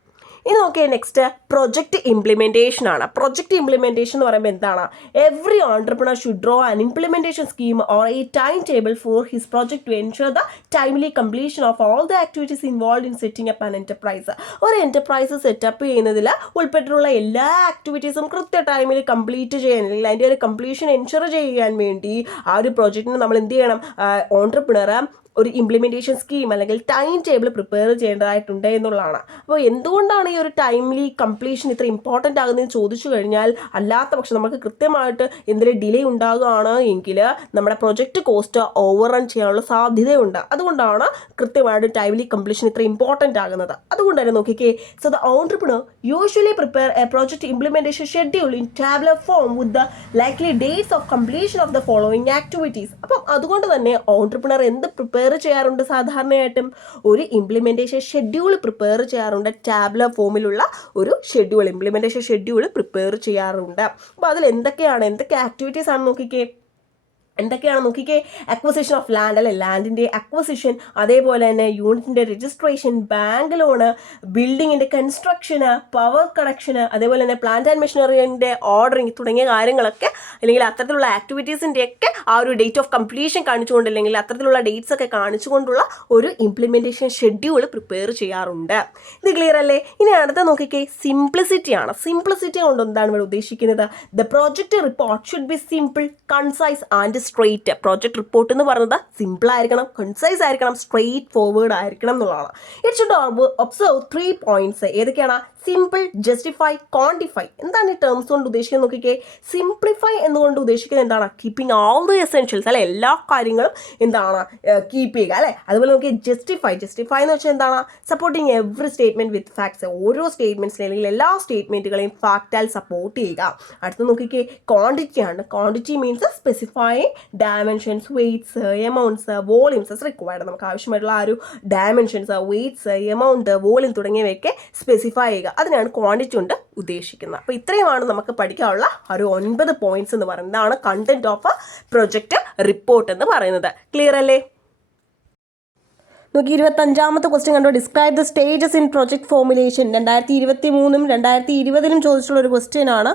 ഇനി നോക്കിയാൽ നെക്സ്റ്റ് പ്രൊജക്റ്റ് ഇംപ്ലിമെൻറ്റേഷൻ ആണ്. പ്രൊജക്റ്റ് ഇംപ്ലിമെൻറ്റേഷൻ എന്ന് പറയുമ്പോൾ എന്താണ്? Every entrepreneur should draw an implementation scheme or a time table for his project to ensure the timely completion of all the activities involve in setting up an enterprise. ഒരു enterprise setup ചെയ്യുന്നതിൽ ഉൾപ്പെട്ടിട്ടുള്ള എല്ലാ ആക്ടിവിറ്റീസും കൃത്യ ടൈമിൽ complete ചെയ്യാൻ, അല്ലെങ്കിൽ അതിൻ്റെ ഒരു കംപ്ലീഷൻ എൻഷുർ ചെയ്യാൻ വേണ്ടി ആ ഒരു പ്രോജക്റ്റിന് നമ്മൾ എന്ത് ചെയ്യണം? ഓൺടർപ്രണർ ഒരു ഇംപ്ലിമെൻറ്റേഷൻ സ്കീം അല്ലെങ്കിൽ ടൈം ടേബിൾ പ്രിപ്പയർ ചെയ്യേണ്ടതായിട്ടുണ്ട് എന്നുള്ളതാണ്. അപ്പോൾ എന്തുകൊണ്ടാണ് ഈ ഒരു ടൈംലി കംപ്ലീഷൻ ഇത്ര ഇമ്പോർട്ടൻ്റ് ആകുന്നതെന്ന് ചോദിച്ചു കഴിഞ്ഞാൽ, അല്ലാത്ത പക്ഷം നമുക്ക് കൃത്യമായിട്ട് എന്തെങ്കിലും ഡിലേ ഉണ്ടാകുകയാണ് എങ്കിൽ നമ്മുടെ പ്രൊജക്റ്റ് കോസ്റ്റ് ഓവർ റൺ ചെയ്യാനുള്ള സാധ്യതയുണ്ട്. അതുകൊണ്ടാണ് കൃത്യമായിട്ട് ടൈംലി കംപ്ലീഷൻ ഇത്ര ഇമ്പോർട്ടൻ്റ് ആകുന്നത്. അതുകൊണ്ട് തന്നെ നോക്കിക്കേ, so the entrepreneur usually prepare A project implementation schedule in tabular form with the likely dates of completion of the following activities. അപ്പം അതുകൊണ്ട് തന്നെ ഓൺട്രപ്രണർ എന്ത് പ്രിപ്പയർ ചെയ്യാറുണ്ട്? സാധാരണയായിട്ടും ഒരു ഇംപ്ലിമെൻറ്റേഷൻ ഷെഡ്യൂൾ പ്രിപ്പയർ ചെയ്യാറുണ്ട്. ടാബുലർ ഫോമിലുള്ള ഒരു ഷെഡ്യൂൾ, ഇംപ്ലിമെൻറ്റേഷൻ ഷെഡ്യൂൾ പ്രിപ്പയർ ചെയ്യാറുണ്ട്. അപ്പോൾ അതിൽ എന്തൊക്കെ ആക്ടിവിറ്റീസ് ആണ് നോക്കിക്കേ. അക്വസിഷൻ ഓഫ് ലാൻഡ്, അല്ലെ ലാൻഡിൻ്റെ അക്വസിഷൻ, അതേപോലെ തന്നെ യൂണിറ്റിൻ്റെ രജിസ്ട്രേഷൻ, ബാങ്ക് ലോണ്, ബിൽഡിങ്ങിൻ്റെ കൺസ്ട്രക്ഷന്, പവർ കണക്ഷന്, അതേപോലെ തന്നെ പ്ലാന്റ് ആൻഡ് മെഷീനറിൻ്റെ ഓർഡറിങ് തുടങ്ങിയ കാര്യങ്ങളൊക്കെ, അല്ലെങ്കിൽ അത്തരത്തിലുള്ള ആക്ടിവിറ്റീസിൻ്റെയൊക്കെ ആ ഒരു ഡേറ്റ് ഓഫ് കംപ്ലീഷൻ കാണിച്ചുകൊണ്ട്, അല്ലെങ്കിൽ അത്തരത്തിലുള്ള ഡേറ്റ്സ് ഒക്കെ കാണിച്ചുകൊണ്ടുള്ള ഒരു ഇംപ്ലിമെൻറ്റേഷൻ ഷെഡ്യൂൾ പ്രിപ്പയർ ചെയ്യാറുണ്ട്. ഇത് ക്ലിയർ അല്ലേ? ഇനി അടുത്ത നോക്കിക്കേ, സിംപ്ലിസിറ്റിയാണ്. സിംപ്ലിസിറ്റി കൊണ്ട് എന്താണ് ഇവിടെ ഉദ്ദേശിക്കുന്നത്? The project report should be simple, concise and straight. Project report എന്ന് പറയുന്നത് സിമ്പിൾ ആയിരിക്കണം, കൺസൈസ് ആയിരിക്കണം, സ്ട്രെയിറ്റ് ഫോർവേഡ് ആയിരിക്കണം എന്നുള്ളതാണ്. It should observe 3 points. ഏതൊക്കെയാണ്? Simple, justify, quantify. എന്താണ് ഈ ടേംസ് കൊണ്ട് ഉദ്ദേശിക്കുന്നത് നോക്കിക്കേ. സിംപ്ലിഫൈ എന്നുകൊണ്ട് ഉദ്ദേശിക്കുന്നത് എന്താണ്? കീപ്പിംഗ് ഓൾ ദി എസെൻഷ്യൽസ്, അല്ലെ എല്ലാ കാര്യങ്ങളും എന്താണ് കീപ്പ് ചെയ്യുക, അല്ലെ. അതുപോലെ നോക്കി ജസ്റ്റിഫൈ എന്ന് വെച്ചാൽ എന്താണ്? Supporting every statement with facts. ഓരോ സ്റ്റേറ്റ്മെന്റ്സിലും അല്ലെങ്കിൽ എല്ലാ സ്റ്റേറ്റ്മെന്റുകളെയും ഫാക്റ്റാൽ സപ്പോർട്ട് ചെയ്യുക. അടുത്ത് നോക്കിക്കേ, ക്വാണ്ടിറ്റി ആണ്. Quantity means specifying dimensions, weights, amounts, volumes required. നമുക്ക് ആവശ്യമായിട്ടുള്ള ആ ഒരു ഡയമെൻഷൻസ്, വെയ്റ്റ്സ്, എമൗണ്ട്, വോളിയം തുടങ്ങിയവയൊക്കെ സ്പെസിഫൈ ചെയ്യുക. അതിനാണ് ക്വാണ്ടിറ്റി കൊണ്ട് ഉദ്ദേശിക്കുന്നത്. അപ്പോൾ ഇത്രയുമാണ് നമുക്ക് പഠിക്കാനുള്ള ഒരു 9 പോയിന്റ്സ് എന്ന് പറയുന്നത്. ഇതാണ് കണ്ടന്റ് ഓഫ് പ്രൊജക്റ്റ് റിപ്പോർട്ട് എന്ന് പറയുന്നത്. ക്ലിയർ അല്ലേ? നോക്കി 25ാമത്തെ ക്വസ്റ്റ്യൻ കണ്ടോ. Describe the stages in project formulation. 2023 2020 ചോദിച്ചിട്ടുള്ള ഒരു ക്വസ്റ്റ്യൻ ആണ്.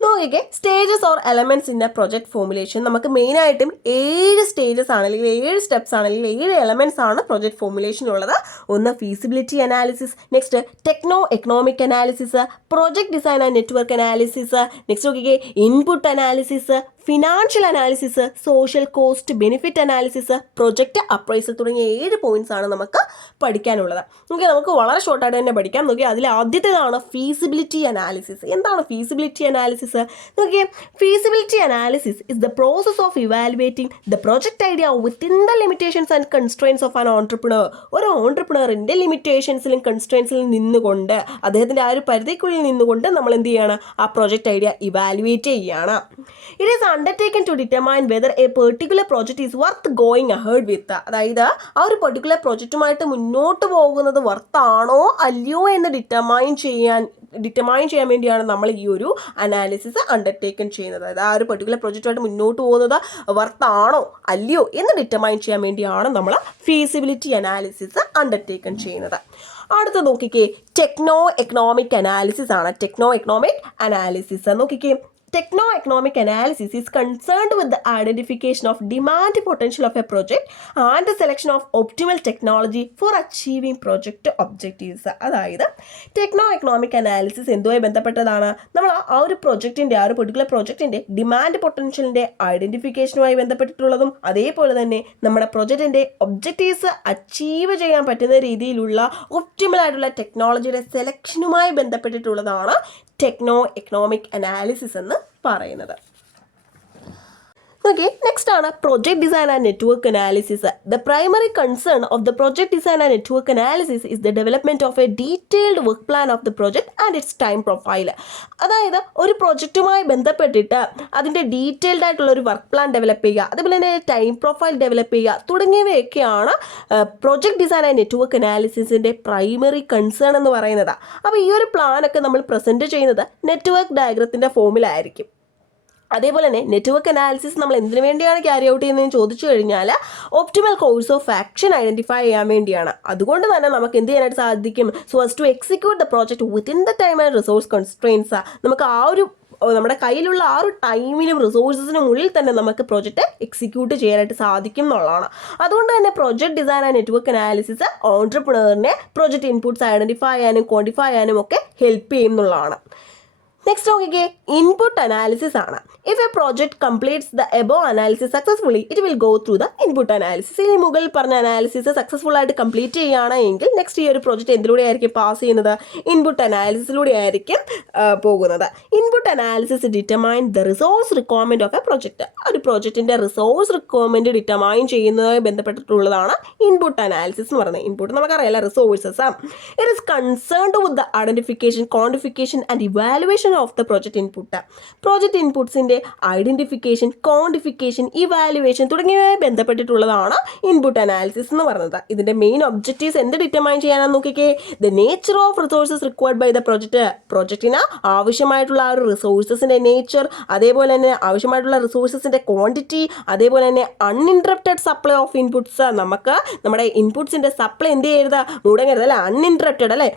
നോക്കിക്കേ, stages or elements in A project formulation. നമുക്ക് മെയിനായിട്ടും 7 സ്റ്റേജസ് ആണ്, അല്ലെങ്കിൽ 7 സ്റ്റെപ്സ് ആണ്, അല്ലെങ്കിൽ 7 എലമെന്റ്സ് ആണ് പ്രൊജക്ട് ഫോർമുലേഷനുള്ളത്. ഒന്ന് feasibility analysis, next techno economic analysis, project design and network analysis, next നോക്കിക്കേ input analysis, financial analysis, social cost benefit analysis, project appraisal തുടങ്ങിയ 7 പോയിന്റ്സ് ആണ് നമുക്ക് പഠിക്കാനുള്ളത്. നോക്കി നമുക്ക് വളരെ ഷോർട്ടായിട്ട് തന്നെ പഠിക്കാം. നോക്കി അതിൽ ആദ്യത്തേതാണ് ഫീസിബിലിറ്റി അനാലിസിസ്. എന്താണ് ഫീസിബിലിറ്റി അനാലിസിസ്? നോക്കിയേ, feasibility analysis is the process of evaluating the project idea within the limitations and constraints of an entrepreneur. ഒരു ഓൺട്രപ്രണറിൻ്റെ ലിമിറ്റേഷൻസിലും കൺസ്ട്രെയിൻസിലും നിന്നുകൊണ്ട്, അദ്ദേഹത്തിൻ്റെ ആ ഒരു പരിധിക്കുള്ളിൽ നിന്നുകൊണ്ട് നമ്മൾ എന്ത് ചെയ്യാണ്? ആ പ്രൊജക്ട് ഐഡിയ ഇവാലുവേറ്റ് ചെയ്യുകയാണ്. It is undertaken to determine whether a particular project is worth going ahead with. അതായത് ആ ഒരു പെർട്ടിക്കുലർ പ്രൊജക്റ്റുമായിട്ട് മുന്നോട്ട് പോകുന്നത് വർത്താണോ അല്ലയോ എന്ന് ഡിറ്റർമൈൻ ചെയ്യാൻ വേണ്ടിയാണ് നമ്മൾ ഈ ഒരു അനാലിസിസ് അണ്ടർടേക്കൻ ചെയ്യുന്നത്. അതായത് ആ ഒരു പെർട്ടിക്കുലർ പ്രൊജക്റ്റുമായിട്ട് മുന്നോട്ട് പോകുന്നത് വർത്താണോ അല്ലയോ എന്ന് ഡിറ്റർമൈൻ ചെയ്യാൻ വേണ്ടിയാണ് നമ്മൾ ഫീസിബിലിറ്റി അനാലിസിസ് അണ്ടർടേക്കൻ ചെയ്യുന്നത്. അടുത്ത നോക്കിക്കേ, ടെക്നോ എക്കണോമിക് അനാലിസിസ് ആണ്. ടെക്നോ എക്കണോമിക് അനാലിസിസ് നോക്കിക്കേ, techno-economic analysis is concerned with the identification of demand potential of a project and the selection of optimal technology for achieving project objectives. അതായത് techno economic analysis എന്തുമായി ബന്ധപ്പെട്ടതാണ്? നമ്മൾ ആ ഒരു പ്രൊജക്റ്റിൻ്റെ, ആ ഒരു particular പ്രൊജക്റ്റിൻ്റെ demand പൊട്ടൻഷ്യലിൻ്റെ ഐഡൻറ്റിഫിക്കേഷനുമായി ബന്ധപ്പെട്ടിട്ടുള്ളതും, അതേപോലെ തന്നെ നമ്മുടെ പ്രൊജക്റ്റിൻ്റെ ഒബ്ജക്റ്റീവ്സ് അച്ചീവ് ചെയ്യാൻ പറ്റുന്ന രീതിയിലുള്ള ഒപ്റ്റിമൽ ആയിട്ടുള്ള ടെക്നോളജിയുടെ സെലക്ഷനുമായി ബന്ധപ്പെട്ടിട്ടുള്ളതാണ് ടെക്നോ എക്കണോമിക് അനാലിസിസ് എന്ന് പറയുന്നത്. Okay, next ആണ് project design and network analysis. The primary concern of the project design and network analysis is the development of a detailed work plan of the project and its time profile. അതായത് ഒരു പ്രൊജക്റ്റുമായി ബന്ധപ്പെട്ടിട്ട് അതിൻ്റെ detailed ആയിട്ടുള്ള ഒരു work plan develop ചെയ്യുക, അതുപോലെ തന്നെ time profile develop ചെയ്യുക തുടങ്ങിയവയൊക്കെയാണ് പ്രൊജക്ട് ഡിസൈൻ ആൻഡ് നെറ്റ്വർക്ക് അനാലിസിസിൻ്റെ പ്രൈമറി കൺസേൺ എന്ന് പറയുന്നത്. അപ്പോൾ ഈ ഒരു പ്ലാനൊക്കെ നമ്മൾ പ്രസൻറ്റ് ചെയ്യുന്നത് നെറ്റ്വർക്ക് ഡയഗ്രത്തിൻ്റെ ഫോമിലായിരിക്കും. അതേപോലെ തന്നെ നെറ്റ്വർക്ക് അനാലിസിസ് നമ്മൾ എന്തിനു വേണ്ടിയാണ് ക്യാരി ഔട്ട് ചെയ്യുന്നതെന്ന് ചോദിച്ചു കഴിഞ്ഞാൽ optimal course of action identify ചെയ്യാൻ വേണ്ടിയാണ്. അതുകൊണ്ട് തന്നെ നമുക്ക് എന്ത് ചെയ്യാനായിട്ട് സാധിക്കും? So as to execute the project within the time and resource constraints. നമുക്ക് ആ ഒരു നമ്മുടെ കയ്യിലുള്ള ആ ഒരു ടൈമിനും റിസോഴ്സസിനും ഉള്ളിൽ തന്നെ നമുക്ക് പ്രോജക്റ്റ് എക്സിക്യൂട്ട് ചെയ്യാനായിട്ട് സാധിക്കും എന്നുള്ളതാണ്. അതുകൊണ്ട് തന്നെ project design and network analysis ഓൺട്രപ്രണറിനെ പ്രോജക്റ്റ് ഇൻപുട്സ് ഐഡൻറ്റിഫൈ ചെയ്യാനും ക്വാണ്ടിഫൈ ചെയ്യാനും ഒക്കെ ഹെൽപ്പ് ചെയ്യുന്നുള്ളതാണ്. നെക്സ്റ്റ് നോക്കിക്കേ ഇൻപുട്ട് അനാലിസിസ് ആണ്. If a project completes the above analysis successfully it will go through the input analysis. ഈ മുകളിൽ പറഞ്ഞ അനാലിസിസ് സക്സസ്ഫുൾ ആയിട്ട് കംപ്ലീറ്റ് ചെയ്യുകയാണെങ്കിൽ നെക്സ്റ്റ് ഈ ഒരു പ്രോജക്റ്റ് എന്തിലൂടെ ആയിരിക്കും പാസ് ചെയ്യുന്നത്? ഇൻപുട്ട് അനാലിസിസിലൂടെ ആയിരിക്കും പോകുന്നത്. Input analysis determine the resource requirement of a project. ഒരു പ്രോജക്റ്റിന്റെ റിസോഴ്സ് റിക്വയർമെന്റ് ഡിറ്റർമൈൻ ചെയ്യുന്നതുമായി ബന്ധപ്പെട്ടിട്ടുള്ളതാണ് ഇൻപുട്ട് അനാലിസിസ് എന്ന് പറയുന്നത്. ഇൻപുട്ട് നമുക്കറിയാലോ resources. It is concerned with the identification, quantification and evaluation of the project input. Project ഇൻപുട്സിന്റെ ഐഡന്റിഫിക്കേഷൻ, ക്വാണ്ടിഫിക്കേഷൻ, ഇവാലുവേഷൻ തുടങ്ങിയവയുമായി ബന്ധപ്പെട്ടിട്ടുള്ളതാണ് ഇൻപുട്ട് അനാലിസിസ് എന്ന് പറയുന്നത്. ഇതിന്റെ മെയിൻ ഒബ്ജക്റ്റീവ്സ് എന്ത് ഡിറ്റർമൈൻ ചെയ്യാനാണ് നോക്കിക്കേ? The nature of resources required by the project. പ്രോജക്റ്റിന് ആവശ്യമായിട്ടുള്ള ആ ഒരു റിസോഴ്സസിന്റെ നേച്ചർ, അതേപോലെ തന്നെ ആവശ്യമായിട്ടുള്ള റിസോഴ്സസിന്റെ ക്വാണ്ടിറ്റി, അതേപോലെ തന്നെ അൺഇൻറ്ററപ്റ്റഡ് സപ്ലൈ ഓഫ് ഇൻപുട്സ്. നമുക്ക് നമ്മുടെ ഇൻപുട്സിന്റെ സപ്ലൈ എന്ത് ചെയ്യരുത്? മുടങ്ങരുത് അല്ലെ? അൺഇൻറ്ററപ്റ്റഡ് അല്ലെ?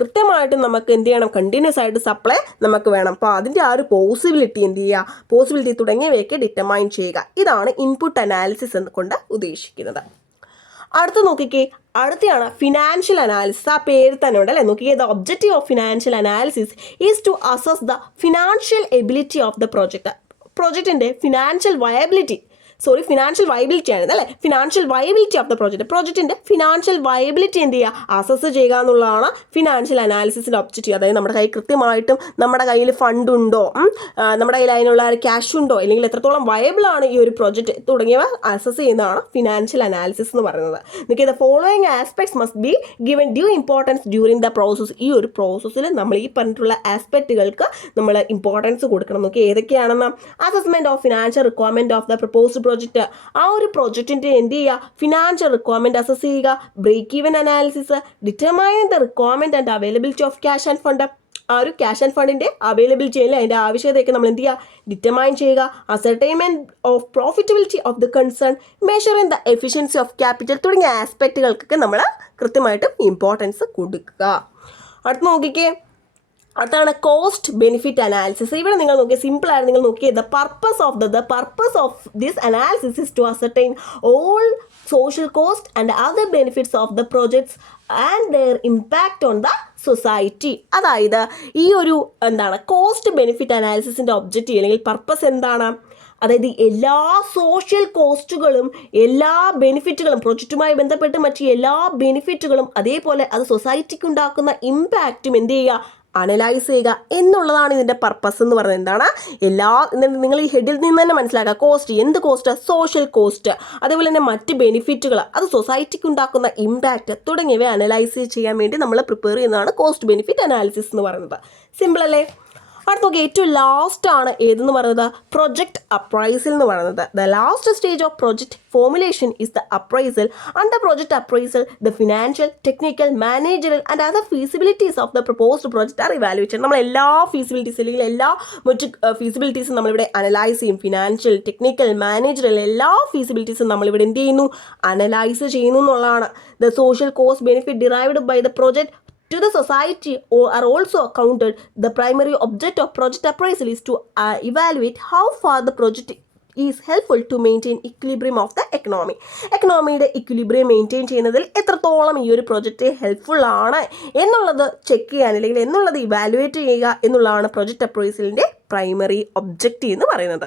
കൃത്യമായിട്ട് നമുക്ക് എന്ത് ചെയ്യണം? കണ്ടിന്യൂസ് ആയിട്ട് സപ്ലൈ നമുക്ക് വേണം. അപ്പോൾ അതിൻ്റെ ആ ഒരു പോസിബിലിറ്റി എന്ത് ചെയ്യുക? പോസിബിലിറ്റി തുടങ്ങിയവയൊക്കെ ഡിറ്റർമൈൻ ചെയ്യുക. ഇതാണ് ഇൻപുട്ട് അനാലിസിസ് എന്ന് കൊണ്ട് ഉദ്ദേശിക്കുന്നത്. അടുത്ത് നോക്കിക്കേ, അടുത്താണ് ഫിനാൻഷ്യൽ അനാലിസിസ്. ആ പേര് തന്നെ ഉണ്ട് അല്ലേ? നോക്കിക്കേ, the objective of financial analysis is to assess the financial ability of the project. പ്രോജക്റ്റിൻ്റെ ഫിനാൻഷ്യൽ വയബിലിറ്റി ആണ് അല്ലേ? Financial viability of the project. പ്രോജക്റ്റിൻ്റെ ഫിനാൻഷ്യൽ വയബിലിറ്റി എന്ത് ചെയ്യുക? അസസ് ചെയ്യുക എന്നുള്ളതാണ് ഫിനാൻഷ്യൽ അനാലിസിസിൻ്റെ ഒബ്ജക്റ്റീവ്. അതായത് നമ്മുടെ കയ്യിൽ കൃത്യമായിട്ടും നമ്മുടെ കയ്യിൽ ഫണ്ട് ഉണ്ടോ, നമ്മുടെ കയ്യിൽ അതിനുള്ള ക്യാഷ് ഉണ്ടോ, അല്ലെങ്കിൽ എത്രത്തോളം വയബിൾ ആണ് ഈ ഒരു പ്രോജക്റ്റ് തുടങ്ങിയവ അസസ് ചെയ്യുന്നതാണ് ഫിനാൻഷ്യൽ അനാലിസിസ് എന്ന് പറയുന്നത്. നിങ്ങൾക്ക് the following aspects must be given due importance during the process. ഈ ഒരു പ്രോസസ്സിൽ നമ്മൾ ഈ പറഞ്ഞിട്ടുള്ള ആസ്പെക്റ്റുകൾക്ക് നമ്മൾ ഇമ്പോർട്ടൻസ് കൊടുക്കണം. നോക്കി ഏതൊക്കെയാണെന്ന്? Assessment of financial requirement of the proposed project. ആ ഒരു പ്രോജക്റ്റിന്റെ എന്ത് ചെയ്യുക? ഫിനാൻഷ്യൽ റിക്വയർമെന്റ് അസസ് ചെയ്യുക. Break even analysis, determine the requirement and availability of cash and fund. ആ ഒരു ക്യാഷ് ആൻഡ് ഫണ്ടിന്റെ അവൈലബിലിറ്റി അല്ലേ, അതിന്റെ ആവശ്യകതയൊക്കെ നമ്മൾ എന്ത് ചെയ്യുക? ഡിറ്റർമൈൻ ചെയ്യുക. Ascertainment of profitability of the concern, measure in the efficiency of capital തുടങ്ങിയ ആസ്പെക്റ്റുകൾക്കൊക്കെ നമ്മൾ കൃത്യമായിട്ടും ഇമ്പോർട്ടൻസ് കൊടുക്കുക. അടുത്ത് നോക്കിക്കേ, അതാണ് കോസ്റ്റ് ബെനിഫിറ്റ് അനാലിസിസ്. ഇവിടെ നിങ്ങൾ നോക്കിയാൽ സിമ്പിളായിട്ട് നിങ്ങൾ നോക്കിയത് the purpose of this analysis is to ascertain all social cost and other benefits of the projects and their impact on the society. അതായത് ഈ ഒരു കോസ്റ്റ് ബെനിഫിറ്റ് അനാലിസിസിൻ്റെ ഒബ്ജക്റ്റീവ് അല്ലെങ്കിൽ പർപ്പസ് എന്താണ്? അതായത് എല്ലാ സോഷ്യൽ കോസ്റ്റുകളും എല്ലാ ബെനിഫിറ്റുകളും പ്രോജക്റ്റുമായി ബന്ധപ്പെട്ട് മറ്റ് എല്ലാ ബെനിഫിറ്റുകളും അതേപോലെ അത് സൊസൈറ്റിക്ക് ഉണ്ടാക്കുന്ന ഇമ്പാക്റ്റും എന്ത് ചെയ്യുക? അനലൈസ് ചെയ്യുക എന്നുള്ളതാണ് ഇതിൻ്റെ പർപ്പസ് എന്ന് പറയുന്നത്. എന്താണ്? നിങ്ങൾ ഈ ഹെഡിൽ നിന്ന് തന്നെ മനസ്സിലാക്കുക. കോസ്റ്റ്, എന്ത് കോസ്റ്റ്? സോഷ്യൽ കോസ്റ്റ്, അതേപോലെ തന്നെ മറ്റ് ബെനിഫിറ്റുകൾ, അത് സൊസൈറ്റിക്ക് ഉണ്ടാക്കുന്ന ഇമ്പാക്റ്റ് തുടങ്ങിയവ അനലൈസ് ചെയ്യാൻ വേണ്ടി നമ്മൾ പ്രിപ്പയർ ചെയ്യുന്നതാണ് കോസ്റ്റ് ബെനിഫിറ്റ് അനാലിസിസ് എന്ന് പറയുന്നത്. സിമ്പിൾ അല്ലേ? അടുത്ത് നോക്കി, ഏറ്റവും ലാസ്റ്റ് ആണ് ഏതെന്ന് പറയുന്നത്? പ്രൊജക്ട് അപ്രൈസൽ എന്ന് പറയുന്നത്. The last stage of project formulation is the appraisal. Under project appraisal the financial, technical, managerial and other feasibilities of the proposed project are evaluated. നമ്മൾ എല്ലാ ഫീസിബിലിറ്റീസ് അല്ലെങ്കിൽ എല്ലാ മറ്റ് ഫീസിബിലിറ്റീസും നമ്മളിവിടെ അനലൈസ് ചെയ്യും. ഫിനാൻഷ്യൽ, ടെക്നിക്കൽ, മാനേജറൽ എല്ലാ ഫീസിബിലിറ്റീസും നമ്മളിവിടെ എന്ത് ചെയ്യുന്നു? അനലൈസ് ചെയ്യുന്നു എന്നുള്ളതാണ്. The social cost benefit derived by the project to the society are also accounted. The primary object of project appraisal is to evaluate how far the project is helpful to maintain equilibrium of the economy. എക്കണോമിയുടെ equilibrium maintain ചെയ്യുന്നതിൽ എത്രത്തോളം ഈ ഒരു project helpful ആണ് എന്നുള്ളത് check ചെയ്യാൻ അല്ലെങ്കിൽ എന്നുള്ളത് ഇവാലുവേറ്റ് ചെയ്യുക എന്നുള്ളതാണ് പ്രൊജക്റ്റ് അപ്രൈസലിൻ്റെ പ്രൈമറി ഒബ്ജക്റ്റീവ് എന്ന് പറയുന്നത്.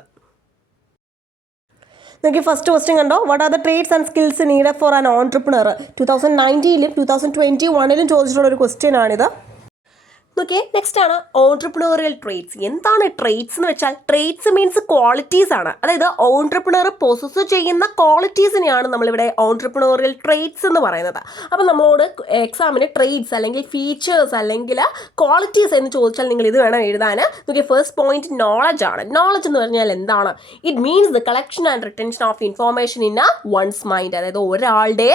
നിങ്ങൾക്ക് ഫസ്റ്റ് ക്വസ്റ്റ്യൻ കണ്ടോ? What are the trades and skills needed for an entrepreneur? 2019-ലും 2021-ലും ചോദിച്ചിട്ടുള്ള ഒരു ക്വസ്റ്റ്യൻ ആണിത്. ഓക്കെ, നെക്സ്റ്റ് ആണ് ഓൺട്രപ്രണറിയൽ ട്രേറ്റ്സ്. എന്താണ് ട്രേറ്റ്സ് എന്ന് വെച്ചാൽ? ട്രേറ്റ്സ് മീൻസ് ക്വാളിറ്റീസ് ആണ്. അതായത് ഓൺട്രപ്രണർ പൊസസ് ചെയ്യുന്ന ക്വാളിറ്റീസിനെയാണ് നമ്മളിവിടെ ഓൺട്രപ്രണറിയൽ ട്രേറ്റ്സ് എന്ന് പറയുന്നത്. അപ്പോൾ നമ്മളോട് എക്സാമിന് ട്രേറ്റ്സ് അല്ലെങ്കിൽ ഫീച്ചേഴ്സ് അല്ലെങ്കിൽ ക്വാളിറ്റീസ് എന്ന് ചോദിച്ചാൽ നിങ്ങൾ ഇത് വേണം എഴുതാൻ. നോക്കിയ ഫസ്റ്റ് പോയിന്റ് നോളജ് ആണ്. നോളജ് എന്ന് പറഞ്ഞാൽ എന്താണ്? It means the collection and retention of information in one's mind. അതായത് ഒരാളുടെ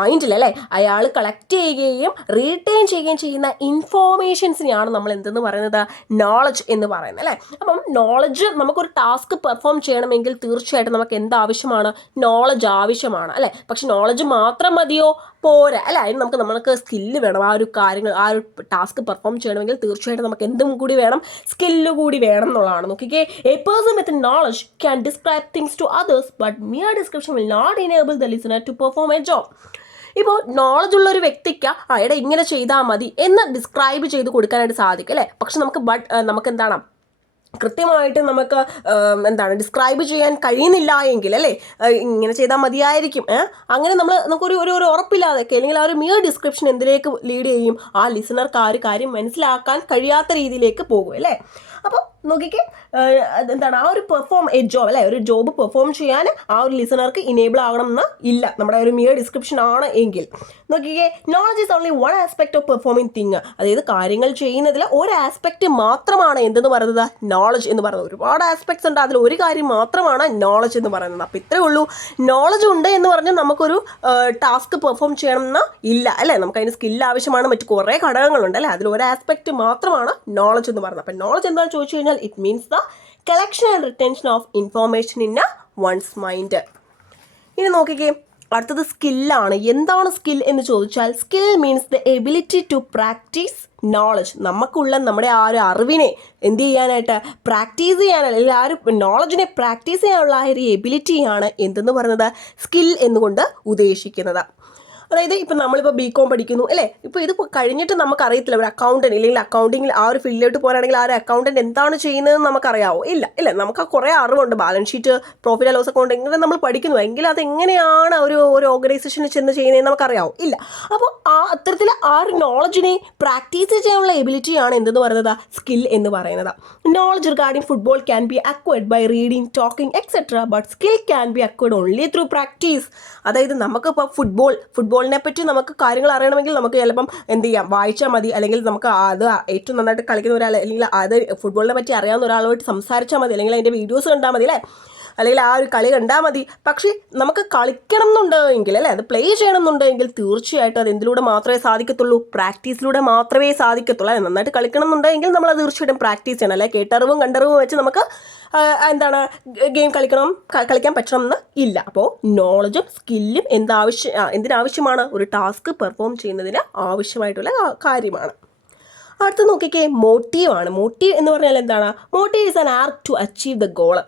മൈൻഡിൽ അല്ലേ അയാൾ കളക്ട് ചെയ്യുകയും റീറ്റെയിൻ ചെയ്യുകയും ചെയ്യുന്ന ഇൻഫോർമേഷൻ ാണ് നമ്മൾ എന്തെന്ന് പറയുന്നത്? നോളജ് എന്ന് പറയുന്നത് അല്ലേ. അപ്പം നോളജ്, നമുക്കൊരു ടാസ്ക് പെർഫോം ചെയ്യണമെങ്കിൽ തീർച്ചയായിട്ടും നമുക്ക് എന്താവശ്യമാണ്? നോളജ് ആവശ്യമാണ് അല്ലേ. പക്ഷെ നോളജ് മാത്രം മതിയോ? പോരാ അല്ലേ. അതിന് നമുക്ക് സ്കില്ല് വേണം. ആ ഒരു കാര്യങ്ങൾ, ആ ഒരു ടാസ്ക് പെർഫോം ചെയ്യണമെങ്കിൽ തീർച്ചയായിട്ടും നമുക്ക് എന്തും കൂടി വേണം? സ്കില്ല് കൂടി വേണം എന്നുള്ളതാണ്. നോക്കിക്കേ, a person with knowledge can describe things to others but mere description will not enable the listener to perform a job. ഇപ്പോൾ നോളജ് ഉള്ള ഒരു വ്യക്തിക്ക് എടാ ഇങ്ങനെ ചെയ്താൽ മതി എന്ന് ഡിസ്ക്രൈബ് ചെയ്ത് കൊടുക്കാനായിട്ട് സാധിക്കും അല്ലേ. പക്ഷെ നമുക്ക് എന്താണ് കൃത്യമായിട്ട് നമുക്ക് ഡിസ്ക്രൈബ് ചെയ്യാൻ കഴിയുന്നില്ല എങ്കിൽ അല്ലേ ഇങ്ങനെ ചെയ്താൽ മതിയായിരിക്കും അങ്ങനെ നമുക്കൊരു ഒരു ഉറപ്പില്ലാതൊക്കെ അല്ലെങ്കിൽ ആ ഒരു മിയർ ഡിസ്ക്രിപ്ഷൻ എന്തിലേക്ക് ലീഡ് ചെയ്യും, ആ ലിസണർക്ക് ആ ഒരു കാര്യം മനസ്സിലാക്കാൻ കഴിയാത്ത രീതിയിലേക്ക് പോകും അല്ലേ. അപ്പോൾ നോക്കിക്കേ ആ ഒരു ജോബ് അല്ലേ, ഒരു ജോബ് പെർഫോം ചെയ്യാൻ ആ ഒരു ലിസണർക്ക് ഇനേബിൾ ആകണം എന്ന് ഇല്ല നമ്മുടെ ഒരു മിയർ ഡിസ്ക്രിപ്ഷൻ ആണ് എങ്കിൽ. നോക്കിക്കേ, knowledge is only one aspect of performing thing. അതായത് കാര്യങ്ങൾ ചെയ്യുന്നതിൽ ഒരു ആസ്പെക്ട് മാത്രമാണ് എന്തെന്ന് പറയുന്നത് നോളജ് എന്ന് പറയുന്നത്. ഒരുപാട് ആസ്പെക്ട്സ് ഉണ്ട്, അതിൽ ഒരു കാര്യം മാത്രമാണ് നോളജ് എന്ന് പറയുന്നത്. അപ്പോൾ ഇത്രേ ഉള്ളൂ. നോളജ് ഉണ്ട് എന്ന് പറഞ്ഞാൽ നമുക്കൊരു ടാസ്ക് പെർഫോം ചെയ്യണം എന്ന് ഇല്ല അല്ലേ. നമുക്ക് അതിന് സ്കില്ല് ആവശ്യമാണ്, മറ്റു കുറേ ഘടകങ്ങളുണ്ട് അല്ലേ. അതിൽ ഒരു ആസ്പെക്ട് മാത്രമാണ് നോളജ് എന്ന് പറയുന്നത്. അപ്പം നോളജ് എന്താണെന്ന് ചോദിച്ചു കഴിഞ്ഞാൽ it means the collection and retention of information in one's mind. ഇനി നോക്കിക്കേ, അടുത്തത് സ്കില്ലാണ്. എന്താണ് സ്കിൽ എന്ന് ചോദിച്ചാൽ skill means the ability to practise knowledge. നമുക്കുള്ള നമ്മുടെ ആ ഒരു അറിവിനെ എന്ത് ചെയ്യാനായിട്ട് പ്രാക്ടീസ് ചെയ്യാൻ, അല്ലെങ്കിൽ ആ ഒരു നോളജിനെ പ്രാക്ടീസ് ചെയ്യാനുള്ള ആ ഒരു എബിലിറ്റിയാണ് എന്തെന്ന് പറയുന്നത് സ്കിൽ എന്നുകൊണ്ട് ഉദ്ദേശിക്കുന്നത്. അതായത് ഇപ്പം നമ്മളിപ്പോൾ BCom പഠിക്കുന്നു അല്ലേ. ഇപ്പോൾ ഇത് കഴിഞ്ഞിട്ട് നമുക്കറിയത്തില്ല ഒരു അക്കൗണ്ടൻറ്റ് അല്ലെങ്കിൽ അക്കൗണ്ടിങ്ങിൽ ആ ഒരു ഫീൽഡിലോട്ട് പോകാനാണെങ്കിൽ ആ ഒരു അക്കൗണ്ടൻറ്റ് എന്താണ് ചെയ്യുന്നതെന്ന് നമുക്കറിയാമോ? ഇല്ല നമുക്ക് കുറേ അറിവുണ്ട്. Balance sheet, profit and loss account ഇങ്ങനെ നമ്മൾ പഠിക്കുന്നു, എങ്കിൽ അതെങ്ങനെയാണ് ഒരു ഓർഗനൈസേഷനിൽ ചെന്ന് ചെയ്യുന്നതെന്ന് നമുക്കറിയാമോ? ഇല്ല. അപ്പോൾ അത്തരത്തിൽ ആ ഒരു നോളജിനെ പ്രാക്ടീസ് ചെയ്യാനുള്ള എബിലിറ്റിയാണ് എന്തെന്ന് പറയുന്നത് സ്കിൽ എന്ന് പറയുന്നത്. Knowledge regarding football can be acquired by reading, talking etcetera, but skill can be acquired only through practice. അതായത് നമുക്കിപ്പോൾ ഫുട്ബോളിനെ പറ്റി നമുക്ക് കാര്യങ്ങൾ അറിയണമെങ്കിൽ നമുക്ക് ചിലപ്പം എന്ത് ചെയ്യാം, വായിച്ചാൽ മതി, അല്ലെങ്കിൽ നമുക്ക് അത് ഏറ്റവും നന്നായിട്ട് കളിക്കുന്ന ഒരാൾ അല്ലെങ്കിൽ അത് ഫുട്ബോളിനെ പറ്റി അറിയാവുന്ന ഒരാളുമായിട്ട് സംസാരിച്ചാൽ മതി, അല്ലെങ്കിൽ അതിൻ്റെ വീഡിയോസ് കണ്ടാൽ മതി അല്ലേ, അല്ലെങ്കിൽ ആ ഒരു കളി കണ്ടാൽ മതി. പക്ഷേ നമുക്ക് കളിക്കണം എന്നുണ്ടെങ്കിൽ അല്ലേ, അത് പ്ലേ ചെയ്യണം എന്നുണ്ടെങ്കിൽ തീർച്ചയായിട്ടും അത് എന്തിലൂടെ മാത്രമേ സാധിക്കത്തുള്ളൂ, പ്രാക്ടീസിലൂടെ മാത്രമേ സാധിക്കത്തുള്ളൂ. അല്ലേ, നന്നായിട്ട് കളിക്കണം എന്നുണ്ടെങ്കിൽ നമ്മൾ അത് തീർച്ചയായിട്ടും പ്രാക്ടീസ് ചെയ്യണം. അല്ലെ കേട്ടറിവും കണ്ടറിവും വെച്ച് നമുക്ക് ഗെയിം കളിക്കാൻ പറ്റണം എന്ന് ഇല്ല. അപ്പോൾ നോളജും സ്കില്ലും എന്തിനാവശ്യമാണ്, ഒരു ടാസ്ക് പെർഫോം ചെയ്യുന്നതിന് ആവശ്യമായിട്ടുള്ള കാര്യമാണ്. അടുത്ത് നോക്കിക്കേ, മോട്ടീവാണ്. മോട്ടീവ് എന്ന് പറഞ്ഞാൽ എന്താണ്? Motive is an urge to achieve the goal.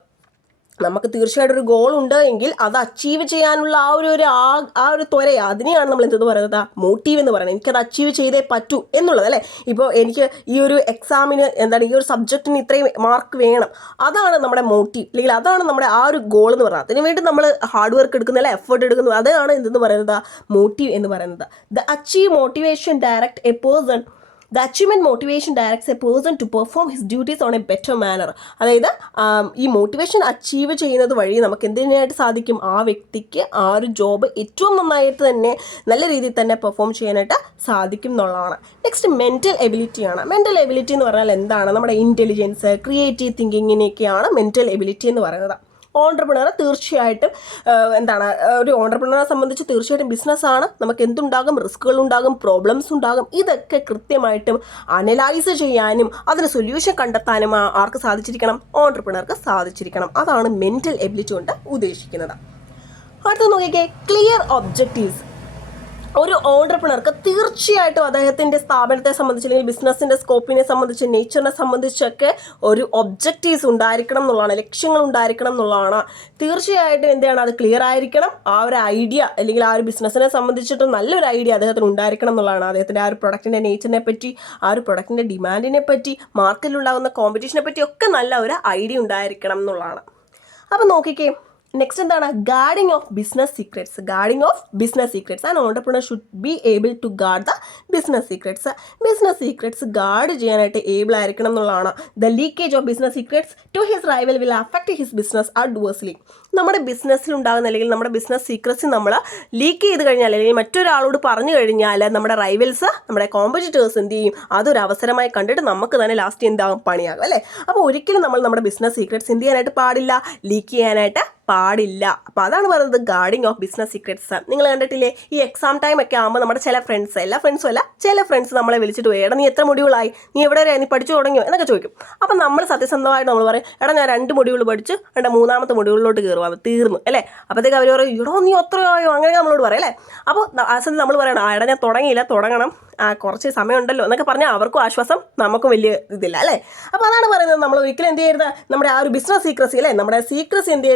നമുക്ക് തീർച്ചയായിട്ടും ഒരു ഗോൾ ഉണ്ട് എങ്കിൽ അത് അച്ചീവ് ചെയ്യാനുള്ള ആ ഒരു ത്വര, അതിനെയാണ് നമ്മൾ എന്തെന്ന് പറയുന്നത് മോട്ടീവ് എന്ന് പറയുന്നത്. എനിക്കത് അച്ചീവ് ചെയ്തേ പറ്റൂ എന്നുള്ളത് അല്ലേ. ഇപ്പോൾ എനിക്ക് ഈ ഒരു എക്സാമിന് ഈ ഒരു സബ്ജക്റ്റിന് ഇത്രയും മാർക്ക് വേണം, അതാണ് നമ്മുടെ മോട്ടീവ്, അല്ലെങ്കിൽ അതാണ് നമ്മുടെ ആ ഒരു ഗോൾ എന്ന് പറയുന്നത്. അതിനുവേണ്ടി നമ്മൾ ഹാർഡ് വർക്ക് എടുക്കുന്നു അല്ലെ, എഫേർട്ട് എടുക്കുന്നു, അതാണ് എന്തെന്ന് പറയുന്നത് മോട്ടീവ് എന്ന് പറയുന്നത്. The achieve motivation direct A person. The achievement motivation directs a person to perform his duties on a better manner. അതായത് ഈ മോട്ടിവേഷൻ അച്ചീവ് ചെയ്യുന്നത് വഴി നമുക്ക് എന്തിനായിട്ട് സാധിക്കും, ആ വ്യക്തിക്ക് ആ ഒരു ജോബ് ഏറ്റവും നന്നായിട്ട് തന്നെ നല്ല രീതിയിൽ തന്നെ പെർഫോം ചെയ്യാനായിട്ട് സാധിക്കും എന്നുള്ളതാണ്. നെക്സ്റ്റ് മെൻ്റൽ എബിലിറ്റിയാണ്. മെൻ്റൽ എബിലിറ്റി എന്ന് പറഞ്ഞാൽ എന്താണ്? നമ്മുടെ ഇൻ്റലിജൻസ്, ക്രിയേറ്റീവ് തിങ്കിങ്ങിനെയൊക്കെയാണ് മെൻ്റൽ എബിലിറ്റി എന്ന് പറയുന്നത്. ഓൺട്രപ്രണർ തീർച്ചയായിട്ടും ഒരു ഓൺട്രപ്രണറെ സംബന്ധിച്ച് തീർച്ചയായിട്ടും ബിസിനസ്സാണ്. നമുക്ക് എന്തുണ്ടാകും, റിസ്കുകൾ ഉണ്ടാകും, പ്രോബ്ലംസ് ഉണ്ടാകും. ഇതൊക്കെ കൃത്യമായിട്ടും അനലൈസ് ചെയ്യാനും അതിന് സൊല്യൂഷൻ കണ്ടെത്താനും ആർക്ക് സാധിച്ചിരിക്കണം? ഓൺട്രപ്രണർക്ക് സാധിച്ചിരിക്കണം. അതാണ് മെൻ്റൽ എബിലിറ്റി കൊണ്ട് ഉദ്ദേശിക്കുന്നത്. അടുത്ത നോക്കിക്കേ, ക്ലിയർ ഒബ്ജക്റ്റീവ്സ്. ഒരു ഓൺട്രപ്രണർക്ക് തീർച്ചയായിട്ടും അദ്ദേഹത്തിൻ്റെ സ്ഥാപനത്തെ സംബന്ധിച്ച് അല്ലെങ്കിൽ ബിസിനസ്സിൻ്റെ സ്കോപ്പിനെ സംബന്ധിച്ച്, നേച്ചറിനെ സംബന്ധിച്ചൊക്കെ ഒരു ഒബ്ജക്റ്റീവ്സ് ഉണ്ടായിരിക്കണം എന്നുള്ളതാണ്, ലക്ഷ്യങ്ങൾ ഉണ്ടായിരിക്കണം എന്നുള്ളതാണ്. തീർച്ചയായിട്ടും അത് ക്ലിയർ ആയിരിക്കണം. ആ ഒരു ഐഡിയ അല്ലെങ്കിൽ ആ ഒരു ബിസിനസ്സിനെ സംബന്ധിച്ചിട്ട് നല്ലൊരു ഐഡിയ അദ്ദേഹത്തിന് ഉണ്ടായിരിക്കണം എന്നുള്ളതാണ്. അദ്ദേഹത്തിൻ്റെ ആ ഒരു പ്രൊഡക്റ്റിൻ്റെ നേച്ചറിനെ പറ്റി, ആ ഒരു പ്രൊഡക്റ്റിൻ്റെ ഡിമാൻഡിനെ പറ്റി, മാർക്കറ്റിലുണ്ടാകുന്ന കോമ്പറ്റീഷനെ പറ്റി ഒക്കെ നല്ല ഒരു ഐഡിയ ഉണ്ടായിരിക്കണം എന്നുള്ളതാണ്. അപ്പോൾ നോക്കിക്കേ, നെക്സ്റ്റ് എന്താണ്? Guarding of business secrets. Guarding of business secrets. And entrepreneur should be able to guard the business secrets. Business secrets guard ചെയ്യാനായിട്ട് ഏബിൾ ആയിരിക്കണം എന്നുള്ളതാണ്. The leakage of business secrets to his rival will affect his business adversely. നമ്മുടെ ബിസിനസ്സിലുണ്ടാകുന്ന അല്ലെങ്കിൽ നമ്മുടെ business secrets നമ്മൾ leak ചെയ്ത് കഴിഞ്ഞാൽ അല്ലെങ്കിൽ മറ്റൊരാളോട് പറഞ്ഞു കഴിഞ്ഞാൽ നമ്മുടെ റൈവൽസ്, നമ്മുടെ കോമ്പറ്റീറ്റേഴ്സ് എന്ത് ചെയ്യും? അതൊരു അവസരമായി കണ്ടിട്ട് നമുക്ക് തന്നെ ലാസ്റ്റ് എന്താകും? പണിയാകും അല്ലേ. അപ്പോൾ ഒരിക്കലും നമ്മൾ നമ്മുടെ ബിസിനസ് സീക്രറ്റ്സ് എന്ത് ചെയ്യാനായിട്ട് പാടില്ല? ലീക്ക് ചെയ്യാനായിട്ട് പാടില്ല. അപ്പോൾ അതാണ് പറയുന്നത് ഗാർഡിങ് ഓഫ് ബിസിനസ് സീക്രറ്റ്സ്. നിങ്ങൾ കണ്ടിട്ടില്ലേ, ഈ എക്സാം ടൈം ഒക്കെ ആകുമ്പോൾ നമ്മുടെ ചില ഫ്രണ്ട്സ്, എല്ലാ ഫ്രണ്ട്സും അല്ല, ചില ഫ്രണ്ട്സ് നമ്മളെ വിളിച്ചിട്ട് പോയി, എടാ നീ എത്ര മൊഡ്യൂളായി, നീ എവിടെ വരെ, നീ പഠിച്ചു തുടങ്ങിയോ എന്നൊക്കെ ചോദിക്കും. അപ്പം നമ്മൾ സത്യസന്ധമായിട്ട് നമ്മൾ പറയും, എടാ ഞാൻ 2 മൊഡ്യൂൾ പഠിച്ചു, എടാ 3ാമത്തെ മൊഡ്യൂളിലോട്ട് കയറുക, തീർന്നു അല്ലേ. അപ്പോഴത്തേക്ക് അവർ പറയും, എടോ നീ അത്രയായോ, അങ്ങനെ നമ്മളോട് പറയും അല്ലേ. അപ്പോൾ ആ സമയത്ത് നമ്മൾ പറയണം, എടാ ഞാൻ തുടങ്ങിയില്ല, തുടങ്ങണം, കുറച്ച് സമയമുണ്ടല്ലോ എന്നൊക്കെ പറഞ്ഞാൽ അവർക്കും ആശ്വാസം, നമുക്കും വലിയ ഇതില്ല അല്ലേ. അപ്പോൾ അതാണ് പറയുന്നത്, നമ്മൾ ഒരിക്കലും എന്ത് ചെയ്യരുത്, നമ്മുടെ ആ ഒരു ബിസിനസ് സീക്രസി അല്ലേ, നമ്മുടെ സീക്രട്സ് എന്ത്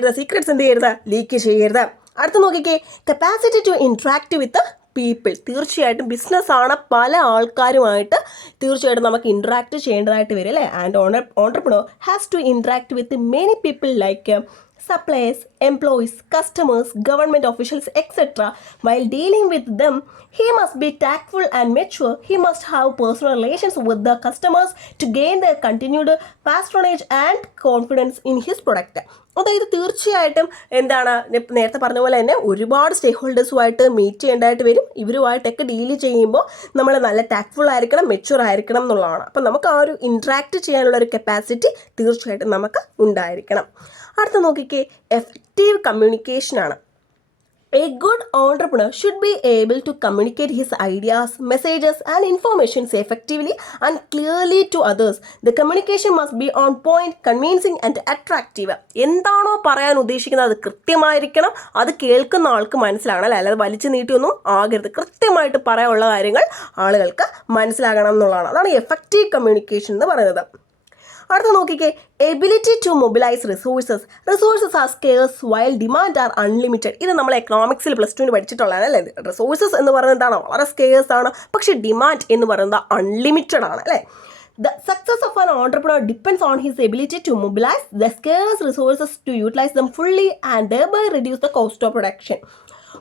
ചെയ്യരുത്, ലീക്ക് ചെയ്യരുത്. അടുത്ത് നോക്കിക്കേ, capacity to interact with people. തീർച്ചയായിട്ടും ബിസിനസ്സാണ്, പല ആൾക്കാരുമായിട്ട് തീർച്ചയായിട്ടും നമുക്ക് ഇൻട്രാക്ട് ചെയ്യേണ്ടതായിട്ട് വരും അല്ലേ. And entrepreneur has to interact with many people like suppliers, employees, customers, government officials, etc. While dealing with them, he must be tactful and mature. He must have personal relations with the customers to gain their continued patronage and confidence in his product. അതായത് തീർച്ചയായിട്ടും എന്താണ് നേരത്തെ പറഞ്ഞ പോലെ തന്നെ ഒരുപാട് സ്റ്റേക്ക് ഹോൾഡേഴ്സുമായിട്ട് meet ചെയ്യേണ്ടതായിട്ട് വരും. ഇവരുമായിട്ടൊക്കെ ഡീൽ ചെയ്യുമ്പോൾ നമ്മൾ നല്ല ടാക്ട്ഫുൾ ആയിരിക്കണം, മെച്യൂർ ആയിരിക്കണം എന്നുള്ളതാണ്. അപ്പം നമുക്ക് ആ ഒരു ഇൻട്രാക്ട് ചെയ്യാനുള്ള ഒരു കപ്പാസിറ്റി തീർച്ചയായിട്ടും നമുക്ക് ഉണ്ടായിരിക്കണം. അടുത്ത നോക്കിക്കേ, effective കമ്മ്യൂണിക്കേഷനാണ്. A good entrepreneur should be able to communicate his ideas, messages and information effectively and clearly to others. The communication must be on point, convincing and attractive. എന്താണോ പറയാൻ ഉദ്ദേശിക്കുന്നത് അത് കൃത്യമായിരിക്കണം, അത് കേൾക്കുന്ന ആൾക്ക് മനസ്സിലാകണം അല്ലേ, അല്ലാതെ വലിച്ചു നീട്ടിയൊന്നും ആകരുത്. കൃത്യമായിട്ട് പറയാനുള്ള കാര്യങ്ങൾ ആളുകൾക്ക് മനസ്സിലാകണം എന്നുള്ളതാണ്. അതാണ് എഫക്റ്റീവ് കമ്മ്യൂണിക്കേഷൻ എന്ന് പറയുന്നത്. അടുത്ത നോക്കിക്കേ, ability to mobilise resources are scarce while demand are unlimited. ഇത് നമ്മൾ എക്കണോമിക്സിൽ +2 പഠിച്ചിട്ടുള്ളതാണ് അല്ലേ. റിസോഴ്സസ് എന്ന് പറയുന്നത് എന്താണ്, വളരെ സ്കേഴ്സ് ആണ്. പക്ഷേ ഡിമാൻഡ് എന്ന് പറയുന്നത് അൺലിമിറ്റഡ് ആണ് അല്ലേ. The success of an entrepreneur depends on his ability to mobilize the scarce resources to utilize them fully and thereby reduce the cost of production.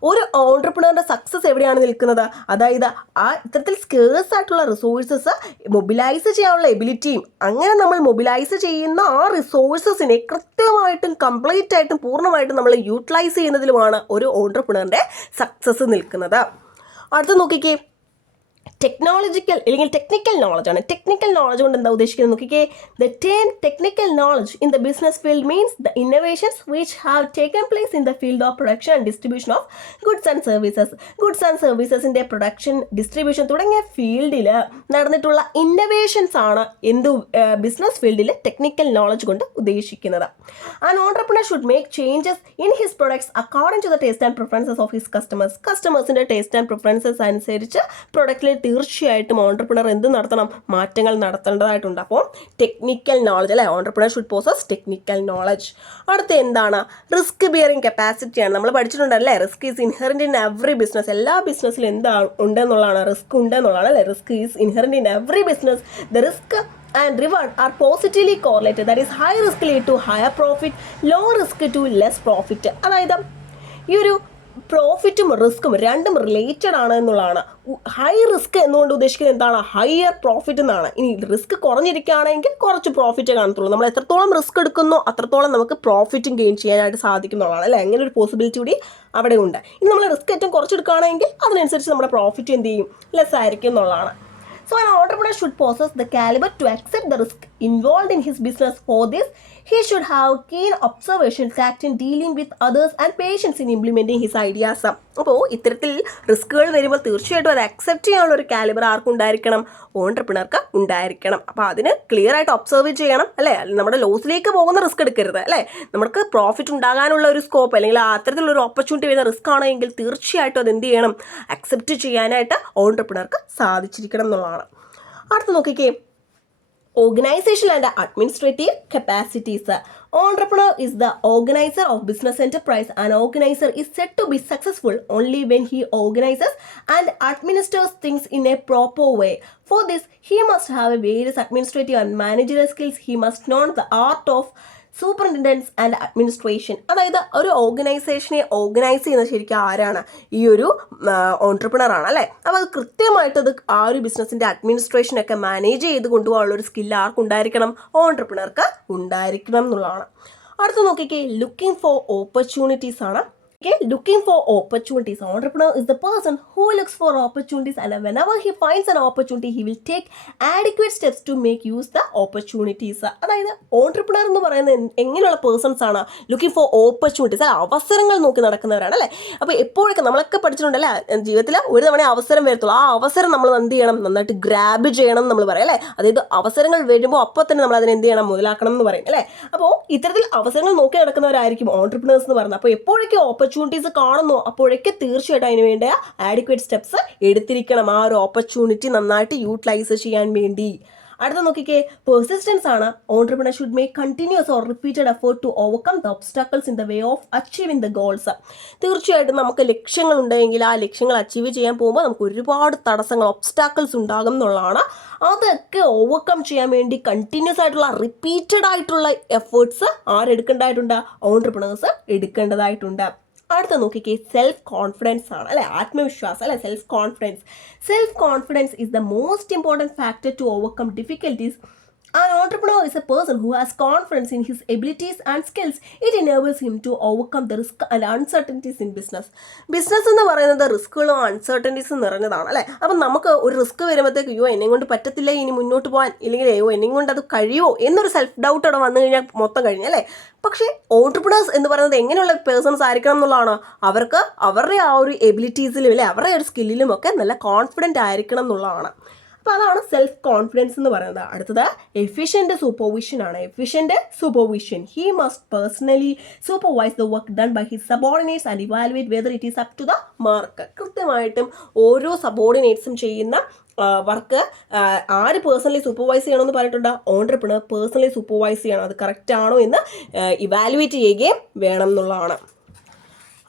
ഒരു ഓൺട്രപ്രണറിൻ്റെ സക്സസ് എവിടെയാണ് നിൽക്കുന്നത്, അതായത് ആ ഇത്തരത്തിൽ സ്കേഴ്സ് ആയിട്ടുള്ള റിസോഴ്സസ് മൊബിലൈസ് ചെയ്യാനുള്ള എബിലിറ്റിയും, അങ്ങനെ നമ്മൾ മൊബിലൈസ് ചെയ്യുന്ന ആ റിസോഴ്സസിനെ കൃത്യമായിട്ടും കംപ്ലീറ്റ് ആയിട്ടും പൂർണ്ണമായിട്ടും നമ്മൾ യൂട്ടിലൈസ് ചെയ്യുന്നതിലുമാണ് ഒരു ഓൺട്രപ്രണറിൻ്റെ സക്സസ് നിൽക്കുന്നത്. അടുത്ത നോക്കിക്കേ, ടെക്നോളജിക്കൽ അല്ലെങ്കിൽ ടെക്നിക്കൽ നോളജാണ്. ടെക്നിക്കൽ നോളജ് കൊണ്ട് എന്താ ഉദ്ദേശിക്കുന്നത് നോക്കിക്കേ, the term technical knowledge in the business field means the innovations which have taken place in the field of production and distribution of goods and services. Goods and സർവീസസിൻ്റെ production, distribution തുടങ്ങിയ ഫീൽഡിൽ നടന്നിട്ടുള്ള innovations ആണ് എന്ത് business ഫീൽഡിൽ technical knowledge കൊണ്ട് ഉദ്ദേശിക്കുന്നത്. An entrepreneur should make changes in his products according to the taste and preferences of his customers. കസ്റ്റമേഴ്സിൻ്റെ ടേസ്റ്റ് ആൻഡ് പ്രിഫറൻസസ് അനുസരിച്ച് പ്രൊഡക്റ്റിൽ തീർച്ചയായിട്ടും ഓൺട്രപ്രണർ എന്ത് നടത്തണം, മാറ്റങ്ങൾ നടത്തേണ്ടതായിട്ടുണ്ട്. അപ്പോൾ ടെക്നിക്കൽ നോളജ് അല്ലേ, entrepreneur should possess technical knowledge. അടുത്ത എന്താണ്, റിസ്ക് ബിയറിംഗ് കപ്പാസിറ്റിയാണ്. നമ്മൾ പഠിച്ചിട്ടുണ്ടല്ലേ, risk is inherent in every business. എല്ലാ ബിസിനസ്സിലും എന്താ ഉണ്ടെന്നുള്ളതാണ്, റിസ്ക് ഉണ്ടെന്നുള്ളതാണ് അല്ലേ. Risk is inherent in every business. The risk and reward are positively correlated. That is, high risk lead to higher profit, low risk to less profit. അതായത് ഈ ഒരു പ്രോഫിറ്റും റിസ്ക്കും രണ്ടും റിലേറ്റഡ് ആണ് എന്നുള്ളതാണ്. ഹൈ റിസ്ക് എന്നുകൊണ്ട് ഉദ്ദേശിക്കുന്നത് എന്താണ്, ഹയർ പ്രോഫിറ്റ് എന്നാണ്. ഇനി റിസ്ക് കുറഞ്ഞിരിക്കുകയാണെങ്കിൽ കുറച്ച് പ്രോഫിറ്റ് കാണത്തുള്ളൂ. നമ്മൾ എത്രത്തോളം റിസ്ക് എടുക്കുന്നോ അത്രത്തോളം നമുക്ക് പ്രോഫിറ്റും ഗെയിൻ ചെയ്യാനായിട്ട് സാധിക്കുന്നതാണ് അല്ലേ. അങ്ങനെ ഒരു പോസിബിലിറ്റി കൂടി അവിടെ ഉണ്ട്. ഇനി നമ്മൾ റിസ്ക് ഏറ്റവും കുറച്ചെടുക്കുകയാണെങ്കിൽ അതിനനുസരിച്ച് നമ്മുടെ പ്രോഫിറ്റ് എന്ത് ചെയ്യും, ലെസ് ആയിരിക്കും എന്നുള്ളതാണ്. So an entrepreneur should possess the caliber to accept the risk involved in his business. For this, he should have keen observation, tact in dealing with others and patience in implementing his ideas. അപ്പോൾ ഇത്തരത്തിൽ റിസ്കുകൾ വരുമ്പോൾ തീർച്ചയായിട്ടും അത് accept ചെയ്യാനുള്ള ഒരു calibre ആർക്കുണ്ടായിരിക്കണം, ഓൺട്രപ്രണർക്ക് ഉണ്ടായിരിക്കണം. അപ്പോൾ അതിന് ക്ലിയർ ആയിട്ട് ഒബ്സർവ് ചെയ്യണം അല്ലേ. നമ്മുടെ ലോസിലേക്ക് പോകുന്ന റിസ്ക് എടുക്കരുത് അല്ലേ. നമുക്ക് പ്രോഫിറ്റ് ഉണ്ടാകാനുള്ള ഒരു സ്കോപ്പ് അല്ലെങ്കിൽ അത്തരത്തിലുള്ളൊരു ഓപ്പർച്യൂണിറ്റി വരുന്ന റിസ്ക് ആണെങ്കിൽ തീർച്ചയായിട്ടും അത് എന്ത് ചെയ്യണം, അക്സെപ്റ്റ് ചെയ്യാനായിട്ട് ഓൺട്രപ്രണർക്ക് സാധിച്ചിരിക്കണം എന്നുള്ളതാണ്. അടുത്ത് നോക്കിക്കേ, organizational and administrative capacities. Entrepreneur is the organizer of business enterprise. An organizer is said to be successful only when he organizes and administers things in a proper way. For this, he must have various administrative and managerial skills. He must know the art of superintendence and administration. അതായത് ഒരു ഓർഗനൈസേഷനെ organise ചെയ്യുന്നത് ശരിക്കും ആരാണ്, ഈ ഒരു entrepreneur ആണ് അല്ലേ. അപ്പോൾ അത് കൃത്യമായിട്ട് അത് ആ ഒരു ബിസിനസ്സിൻ്റെ അഡ്മിനിസ്ട്രേഷനൊക്കെ മാനേജ് ചെയ്ത് കൊണ്ടുപോകാനുള്ളൊരു സ്കില്ല് ആർക്കുണ്ടായിരിക്കണം, ഓൺട്രപ്രണർക്ക് ഉണ്ടായിരിക്കണം എന്നുള്ളതാണ്. അടുത്ത് നോക്കിക്കേ, ലുക്കിംഗ് ഫോർ ഓപ്പർച്യൂണിറ്റീസ് ആണ്. Okay, looking for opportunities. Entrepreneur is the person who looks for opportunities, and whenever he finds an opportunity, he will take adequate steps to make use the opportunities. അതായത് entrepreneur എന്ന് പറയുന്നത് എങ്ങനെയുള്ള persons ആണ്, looking for opportunities, അവസരങ്ങൾ നോക്കി നടക്കുന്നവരാണ് അല്ലേ. അപ്പോൾ എപ്പോഴൊക്കെ നമ്മളൊക്കെ പഠിച്ചിട്ടുണ്ടല്ലേ, ജീവിതത്തിൽ ഒരു തവണ അവസരം വരത്തുള്ളൂ. ആ അവസരം നമ്മൾ എന്ത് ചെയ്യണം, നന്നായിട്ട് ഗ്രാബ് ചെയ്യണം നമ്മൾ പറയും അല്ലേ. അതായത് അവസരങ്ങൾ വരുമ്പോൾ അപ്പോൾ തന്നെ നമ്മൾ അതിനെ എന്ത് ചെയ്യണം, മുതലാക്കണം എന്ന് പറയും അല്ലേ. അപ്പോൾ ഇത്തരത്തിൽ അവസരങ്ങൾ നോക്കി നടക്കുന്നവരായിരിക്കും ഓൺട്രപ്രണേഴ്സ് എന്ന് പറയുന്നത്. അപ്പോൾ എപ്പോഴൊക്കെ ഓപ്പർച്യൂണിറ്റീസ് കാണുന്നു അപ്പോഴൊക്കെ തീർച്ചയായിട്ടും അതിന് വേണ്ട ആഡിക്വേറ്റ് സ്റ്റെപ്സ് എടുത്തിരിക്കണം, ആ ഒരു ഓപ്പർച്യൂണിറ്റി നന്നായിട്ട് യൂട്ടിലൈസ് ചെയ്യാൻ വേണ്ടി. അടുത്ത നോക്കിക്കേ, പെർസിസ്റ്റൻസ് ആണ്. Entrepreneur should make continuous or repeated effort to overcome the obstacles in the way of achieving the goals. തീർച്ചയായിട്ടും നമുക്ക് ലക്ഷ്യങ്ങൾ ഉണ്ടെങ്കിൽ ആ ലക്ഷ്യങ്ങൾ അച്ചീവ് ചെയ്യാൻ പോകുമ്പോൾ നമുക്ക് ഒരുപാട് തടസ്സങ്ങൾ, ഒബ്സ്റ്റാക്കിൾസ് ഉണ്ടാകും എന്നുള്ളതാണ്. അതൊക്കെ ഓവർകം ചെയ്യാൻ വേണ്ടി കണ്ടിന്യൂസ് ആയിട്ടുള്ള റിപ്പീറ്റഡ് ആയിട്ടുള്ള എഫേർട്സ് ആരെടുക്കേണ്ടതായിട്ടുണ്ട്? ഓൺട്രപ്രണേഴ്സ് എടുക്കേണ്ടതായിട്ടുണ്ട്. അടുത്ത നോക്കിക്കേ, സെൽഫ് കോൺഫിഡൻസ് ആണ് അല്ലെ, ആത്മവിശ്വാസം അല്ലെ, self confidence. Self confidence is the most important factor to overcome difficulties. An entrepreneur is a person who has confidence in his abilities and skills. It enables him to overcome the risk and uncertainties in business. Business എന്ന് പറയുന്നത് റിസ്കുകളും അൺസർട്ടനിറ്റീസും നിറഞ്ഞതാണ് അല്ലേ. അപ്പം നമുക്ക് ഒരു risk വരുമ്പോഴത്തേക്ക് അയ്യോ എന്നെ കൊണ്ട് പറ്റത്തില്ല ഇനി മുന്നോട്ട് പോകാൻ, ഇല്ലെങ്കിൽ അയ്യോ എന്നെ കൊണ്ട് അത് കഴിയുമോ എന്നൊരു സെൽഫ് ഡൗട്ട് അവിടെ വന്നു കഴിഞ്ഞാൽ മൊത്തം കഴിഞ്ഞല്ലേ. പക്ഷേ ഓൺട്രപ്രണേഴ്സ് എന്ന് പറയുന്നത് എങ്ങനെയുള്ള പേഴ്സൺസ് ആയിരിക്കണം എന്നുള്ളതാണ്. അവർക്ക് അവരുടെ ആ ഒരു എബിലിറ്റീസിലും അല്ലെ അവരുടെ ഒരു സ്കില്ലിലും ഒക്കെ നല്ല കോൺഫിഡൻ്റ് ആയിരിക്കണം എന്നുള്ളതാണ്. അപ്പോൾ അതാണ് സെൽഫ് കോൺഫിഡൻസ് എന്ന് പറയുന്നത്. അടുത്തത് എഫിഷ്യൻറ്റ് സൂപ്പർവിഷൻ ആണ്. Efficient supervision. He must personally supervise the work done by his subordinates and evaluate whether it is up to the mark. കൃത്യമായിട്ടും ഓരോ സബോർഡിനേറ്റ്സും ചെയ്യുന്ന വർക്ക് ആര് പേഴ്സണലി സൂപ്പർവൈസ് ചെയ്യണമെന്ന് പറഞ്ഞിട്ടുണ്ട്? ഓൺട്രപ്രണർ പേഴ്സണലി സൂപ്പർവൈസ് ചെയ്യണം. അത് കറക്റ്റ് ആണോ എന്ന് ഇവാലുവേറ്റ് ചെയ്യുകയും വേണം എന്നുള്ളതാണ്.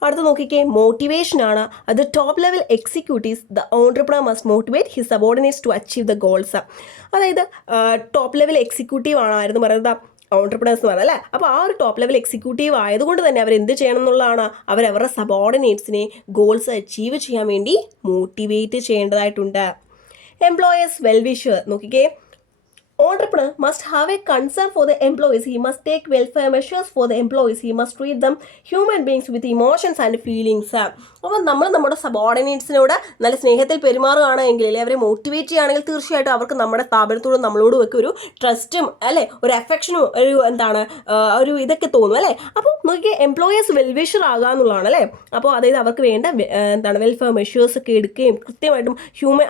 അടുത്ത് നോക്കിക്കേ, മോട്ടിവേഷൻ ആണ്. അത് top level executives the entrepreneur must motivate his subordinates to achieve the goals. അതായത് ടോപ്പ് ലെവൽ എക്സിക്യൂട്ടീവ് ആയിരുന്നു പറയുന്നത് ഓൺട്രപ്രണേഴ്സ് എന്ന് പറയുന്നത് അല്ലേ. അപ്പോൾ ആ ഒരു ടോപ്പ് ലെവൽ എക്സിക്യൂട്ടീവ് ആയതുകൊണ്ട് തന്നെ അവരെന്ത് ചെയ്യണം എന്നുള്ളതാണ്, അവരവരുടെ സബോർഡിനേറ്റ്സിനെ ഗോൾസ് അച്ചീവ് ചെയ്യാൻ വേണ്ടി മോട്ടിവേറ്റ് ചെയ്യേണ്ടതായിട്ടുണ്ട്. എംപ്ലോയേഴ്സ് വെൽവിഷർ നോക്കിക്കേ, entrepreneur must have a concern for the employees. He must take welfare measures for the employees. He must treat them human beings with emotions and feelings. അപ്പോൾ നമ്മൾ നമ്മുടെ സബോർഡിനേറ്റ്സിനോട് നല്ല സ്നേഹത്തിൽ പെരുമാറുകയാണെങ്കിൽ, അവരെ മോട്ടിവേറ്റ് ചെയ്യുകയാണെങ്കിൽ തീർച്ചയായിട്ടും അവർക്ക് നമ്മുടെ സ്ഥാപനത്തോടും നമ്മളോടും ഒക്കെ ഒരു ട്രസ്റ്റും അല്ലേ, ഒരു അഫെക്ഷനും ഒരു ഒരു ഇതൊക്കെ തോന്നും അല്ലേ. അപ്പോൾ നോക്കിയാൽ എംപ്ലോയേഴ്സ് വെൽവിഷർ ആകുക എന്നുള്ളതാണ് അല്ലേ. അപ്പോൾ അതായത് അവർക്ക് വേണ്ട വെൽഫെയർ മെഷേഴ്സ് ഒക്കെ എടുക്കുകയും കൃത്യമായിട്ടും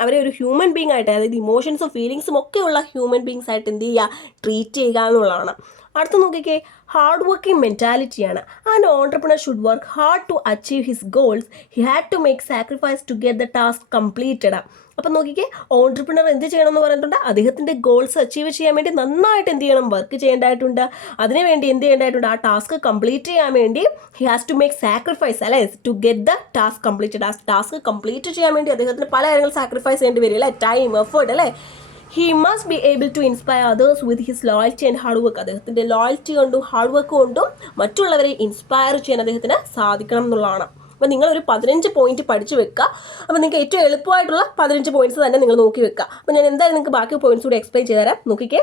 അവരെ ഒരു ഹ്യൂമൻ ബീങ് ആയിട്ട്, അതായത് ഇമോഷൻസും ഫീലിങ്സും ഒക്കെയുള്ള ഹ്യൂമൻ ബീങ്സ് ആയിട്ട് എന്ത് ചെയ്യുക, ട്രീറ്റ് ചെയ്യുക എന്നുള്ളതാണ്. അടുത്ത നോക്കിക്കേ, ഹാർഡ് വർക്കിംഗ് മെൻറ്റാലിറ്റിയാണ്. And entrepreneur should work hard to achieve his goals. He had to make sacrifice to get the task completed. അപ്പം നോക്കിക്കേ, ഓൺട്രപ്രണർ എന്ത് ചെയ്യണം എന്ന് പറഞ്ഞിട്ടുണ്ട്? അദ്ദേഹത്തിൻ്റെ ഗോൾസ് അച്ചീവ് ചെയ്യാൻ വേണ്ടി നന്നായിട്ട് എന്ത് ചെയ്യണം, വർക്ക് ചെയ്യേണ്ടതായിട്ടുണ്ട്. അതിനുവേണ്ടി എന്ത് ചെയ്യേണ്ടതായിട്ടുണ്ട്? ആ ടാസ്ക് കംപ്ലീറ്റ് ചെയ്യാൻ വേണ്ടി he has to make sacrifice അല്ലേ, to get the task completed. ആ ടാസ്ക് കംപ്ലീറ്റ് ചെയ്യാൻ വേണ്ടി അദ്ദേഹത്തിന് പല കാര്യങ്ങൾ സാക്രിഫൈസ് ചെയ്യേണ്ടി വരും അല്ലേ, ടൈം, എഫേർട്ട് അല്ലേ. He must be able to inspire others with his loyalty and hard work. അദ്ദേഹത്തിൻ്റെ ലോയൽറ്റി കൊണ്ടും ഹാർഡ് വർക്ക് കൊണ്ടും മറ്റുള്ളവരെ ഇൻസ്പയർ ചെയ്യാൻ അദ്ദേഹത്തിന് സാധിക്കണം എന്നുള്ളതാണ്. അപ്പോൾ നിങ്ങളൊരു 15 പോയിന്റ് പഠിച്ചു വെക്കുക. അപ്പോൾ നിങ്ങൾക്ക് ഏറ്റവും എളുപ്പമായിട്ടുള്ള 15 പോയിന്റ്സ് തന്നെ നിങ്ങൾ നോക്കി വെക്കുക. അപ്പോൾ ഞാൻ എന്തായാലും നിങ്ങൾക്ക് ബാക്കി പോയിന്റ്സ് കൂടി എക്സ്പ്ലെയിൻ ചെയ്തു തരാം. നോക്കിക്കേ,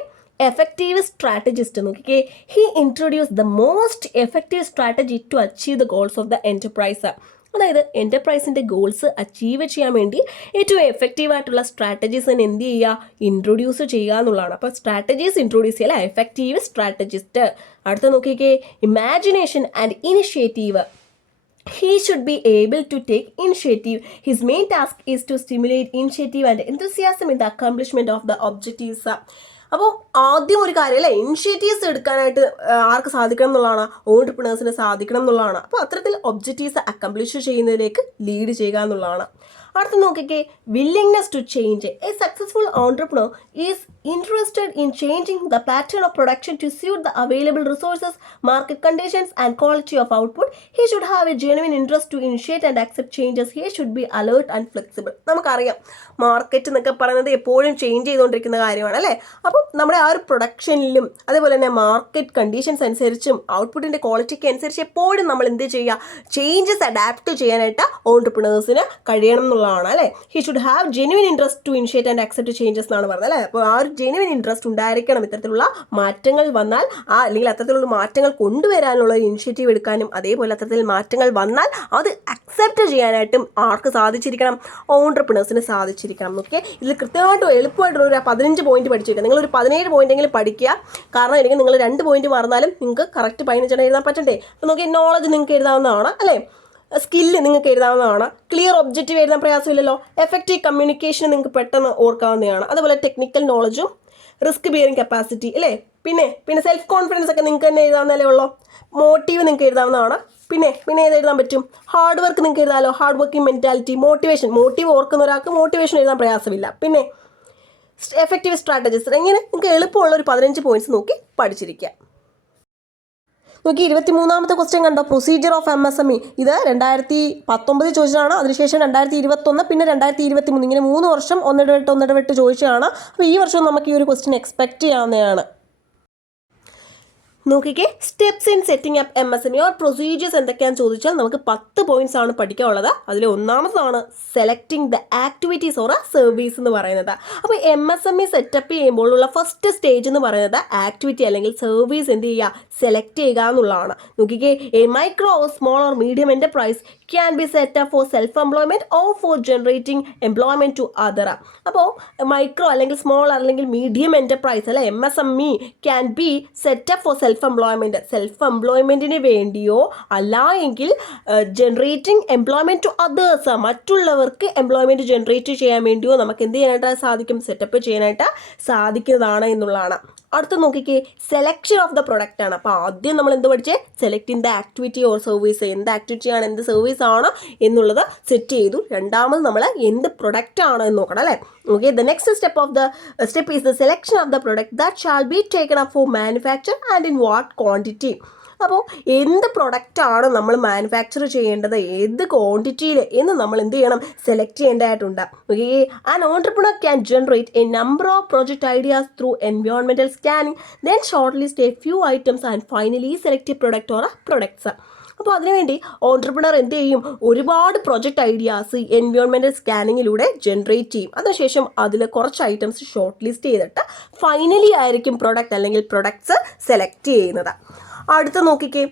എഫക്റ്റീവ് സ്ട്രാറ്റജിസ്റ്റ് നോക്കിക്കേ, he introduce the most effective strategy to achieve the goals of the enterprise. അതായത് എൻ്റർപ്രൈസിൻ്റെ ഗോൾസ് അച്ചീവ് ചെയ്യാൻ വേണ്ടി ഏറ്റവും എഫക്റ്റീവായിട്ടുള്ള സ്ട്രാറ്റജീസ് തന്നെ എന്ത് ചെയ്യുക, ഇൻട്രൊഡ്യൂസ് ചെയ്യുക എന്നുള്ളതാണ്. അപ്പോൾ സ്ട്രാറ്റജീസ് ഇൻട്രൊഡ്യൂസ് ചെയ്യുക അല്ലേ, എഫക്റ്റീവ് സ്ട്രാറ്റജിസ്റ്റ്. അടുത്ത നോക്കിക്കേ, imagination and initiative. He should be able to take initiative. His main task is to stimulate initiative and enthusiasm in the accomplishment of the objectives. അപ്പോൾ ആദ്യം ഒരു കാര്യം അല്ലേ, ഇനിഷ്യേറ്റീവ്സ് എടുക്കാനായിട്ട് ആർക്ക് സാധിക്കണം എന്നുള്ളതാണ്? ഓൺട്രപ്രണേഴ്സിന് സാധിക്കണം എന്നുള്ളതാണ്. അപ്പോൾ അത്തരത്തിൽ ഒബ്ജക്റ്റീവ്സ് അക്കംപ്ലിഷ് ചെയ്യുന്നതിലേക്ക് ലീഡ് ചെയ്യുക എന്നുള്ളതാണ്. അടുത്ത നോക്കിക്കേ, willingness to change. A successful entrepreneur is interested in changing the pattern of production to suit the available resources, market conditions and quality of output. He should have a genuine interest to initiate and accept changes. He should be alert and flexible. നമുക്കറിയാം market എന്നൊക്കെ പറയുന്നത് എപ്പോഴും change ചെയ്തുകൊണ്ടിരിക്കുന്ന കാര്യമാണ് അല്ലേ. അപ്പോൾ നമ്മുടെ ആ ഒരു പ്രൊഡക്ഷനിലും അതേപോലെ തന്നെ മാർക്കറ്റ് കണ്ടീഷൻസ് അനുസരിച്ചും ഔട്ട്പുട്ടിൻ്റെ ക്വാളിറ്റിക്ക് അനുസരിച്ച് എപ്പോഴും നമ്മൾ എന്ത് ചെയ്യുക, ചേഞ്ചസ് അഡാപ്റ്റ് ചെയ്യാനായിട്ട് ഓൺട്രപ്രണേഴ്സിന് കഴിയണം എന്നുള്ളതാണ് അല്ലേ. He should have genuine interest to initiate and accept changes എന്നാണ് പറഞ്ഞത് അല്ലേ. അപ്പോൾ ആ ഒരു ജെനുവിൻ ഇൻട്രസ്റ്റ് ഉണ്ടായിരിക്കണം. ഇത്തരത്തിലുള്ള മാറ്റങ്ങൾ വന്നാൽ അല്ലെങ്കിൽ അത്തരത്തിലുള്ള മാറ്റങ്ങൾ കൊണ്ടുവരാനുള്ള ഒരു ഇനിഷ്യേറ്റീവ് എടുക്കാനും അതേപോലെ അത്തരത്തിൽ മാറ്റങ്ങൾ വന്നാൽ അത് അക്സെപ്റ്റ് ചെയ്യാനായിട്ടും ആർക്ക് സാധിച്ചിരിക്കണം? ഓൺട്രപ്രണേഴ്സിന് സാധിച്ചിരിക്കണം. ഓക്കെ, ഇതിൽ കൃത്യമായിട്ടും എളുപ്പമായിട്ടുള്ള ഒരു 15 പോയിന്റ് പഠിച്ചു വെക്കുക. നിങ്ങളൊരു 17 പോയിന്റെങ്കിലും പഠിക്കുക. കാരണം അല്ലെങ്കിൽ നിങ്ങൾ 2 പോയിന്റ് മറന്നാലും നിങ്ങൾക്ക് കറക്റ്റ് 15 എഴുതാൻ പറ്റണ്ടേ. അപ്പോൾ നോക്കി, നോളജ് നിങ്ങൾക്ക് എഴുതാവുന്നതാണ് അല്ലേ, സ്കില്ല് നിങ്ങൾക്ക് എഴുതാവുന്നതാണ്, ക്ലിയർ ഒബ്ജക്റ്റീവ് എഴുതാൻ പ്രയാസമില്ലല്ലോ, എഫക്റ്റീവ് കമ്മ്യൂണിക്കേഷൻ നിങ്ങൾക്ക് പെട്ടെന്ന് ഓർക്കാവുന്നതാണ്, അതുപോലെ ടെക്നിക്കൽ നോളജും റിസ്ക് ബിയറിംഗ് കപ്പാസിറ്റി അല്ലേ, പിന്നെ സെൽഫ് കോൺഫിഡൻസ് ഒക്കെ നിങ്ങൾക്ക് തന്നെ എഴുതാവുന്നതല്ലേ ഉള്ളൂ, മോട്ടീവ് നിങ്ങൾക്ക് എഴുതാവുന്നതാണ്, പിന്നെ ഏത് എഴുതാൻ പറ്റും, ഹാർഡ് വർക്ക് നിങ്ങൾക്ക് എഴുതാമല്ലോ, ഹാർഡ് വർക്കിംഗ് മെൻറ്റാലിറ്റി, മോട്ടീവ് ഓർക്കുന്ന ഒരാൾക്ക് മോട്ടിവേഷൻ എഴുതാൻ പ്രയാസമില്ല, പിന്നെ എഫക്റ്റീവ് സ്ട്രാറ്റജീസ്. എങ്ങനെ നിങ്ങൾക്ക് എളുപ്പമുള്ള ഒരു 15 പോയിന്റ്സ് നോക്കി പഠിച്ചിരിക്കുക. നോക്കി 23ാമത്തെ ക്വസ്റ്റ്യൻ കണ്ടോ, പ്രൊസീജിയർ ഓഫ് MSME. ഇത് 2019 ചോദിച്ചതാണ്, അതിനുശേഷം 2021, പിന്നെ 2023, ഇങ്ങനെ 3 വർഷം ഒന്നിടവിട്ട് ചോദിച്ചതാണ്. അപ്പോൾ ഈ വർഷം നമുക്ക് ഈ ഒരു ക്വസ്റ്റ്യൻ എക്സ്പെക്റ്റ് ചെയ്യാവുന്നതാണ്. നോക്കിക്കേ, steps in setting up MSME or procedures എന്തൊക്കെയാണെന്ന് ചോദിച്ചാൽ നമുക്ക് 10 പോയിന്റ്സ് ആണ് പഠിക്കാനുള്ളത്. അതിൽ ഒന്നാമതാണ് selecting the activities or service എന്ന് പറയുന്നത്. അപ്പോൾ MSME സെറ്റപ്പ് ചെയ്യുമ്പോഴുള്ള ഫസ്റ്റ് സ്റ്റേജ് എന്ന് പറയുന്നത് ആക്ടിവിറ്റി അല്ലെങ്കിൽ സർവീസ് എന്ത് ചെയ്യുക, സെലക്ട് ചെയ്യുക എന്നുള്ളതാണ്. നോക്കിക്കേ, a micro or small or medium enterprise can be set up for self employment or for generating employment to other. അപ്പോൾ മൈക്രോ അല്ലെങ്കിൽ സ്മോൾ അല്ലെങ്കിൽ മീഡിയം എൻ്റർപ്രൈസ് അല്ലെ MSME can be set up for self എംപ്ലോയ്മെൻറ്റിന് വേണ്ടിയോ അല്ല എങ്കിൽ generating employment to others, മറ്റുള്ളവർക്ക് employment generate ചെയ്യാൻ വേണ്ടിയോ നമുക്ക് എന്ത് ചെയ്യാനായിട്ട് സാധിക്കും, സെറ്റപ്പ് ചെയ്യാനായിട്ട് സാധിക്കുന്നതാണ് എന്നുള്ളതാണ്. അടുത്ത് നോക്കിക്കേ, സെലക്ഷൻ ഓഫ് ദ പ്രൊഡക്റ്റ് ആണ്. അപ്പോൾ ആദ്യം നമ്മൾ എന്ത് പഠിച്ചേ, selecting the activity or service, എന്ത് ആക്ടിവിറ്റിയാണ് എന്ത് സർവീസ് ആണ് എന്നുള്ളത് സെറ്റ് ചെയ്തു. രണ്ടാമത് നമ്മൾ എന്ത് പ്രൊഡക്റ്റ് ആണ് എന്ന് നോക്കണം അല്ലേ. Okay, the next step is the selection of the product that shall be taken up four manufacture and in what quantity. അപ്പോൾ എന്ത് പ്രൊഡക്റ്റാണ് നമ്മൾ മാനുഫാക്ചർ ചെയ്യേണ്ടത്, ഏത് ക്വാണ്ടിറ്റിയിൽ എന്ന് നമ്മൾ എന്ത് ചെയ്യണം, സെലക്ട് ചെയ്യേണ്ടതായിട്ടുണ്ട്. Okay, an entrepreneur can generate A number of project ideas through environmental scanning, then short list A few items and finally select A product or products. അപ്പോൾ അതിനുവേണ്ടി ഓൺട്രപ്രണർ എന്ത് ചെയ്യും, ഒരുപാട് പ്രൊജക്റ്റ് ഐഡിയാസ് എൻവയോൺമെൻറ്റൽ സ്കാനിങ്ങിലൂടെ ജനറേറ്റ് ചെയ്യും. അതിനുശേഷം അതിൽ കുറച്ച് items short list ചെയ്തിട്ട് ഫൈനലി ആയിരിക്കും പ്രൊഡക്റ്റ് അല്ലെങ്കിൽ പ്രൊഡക്ട്സ് സെലക്ട് ചെയ്യുന്നത്. അടുത്ത നോക്കിക്കേ,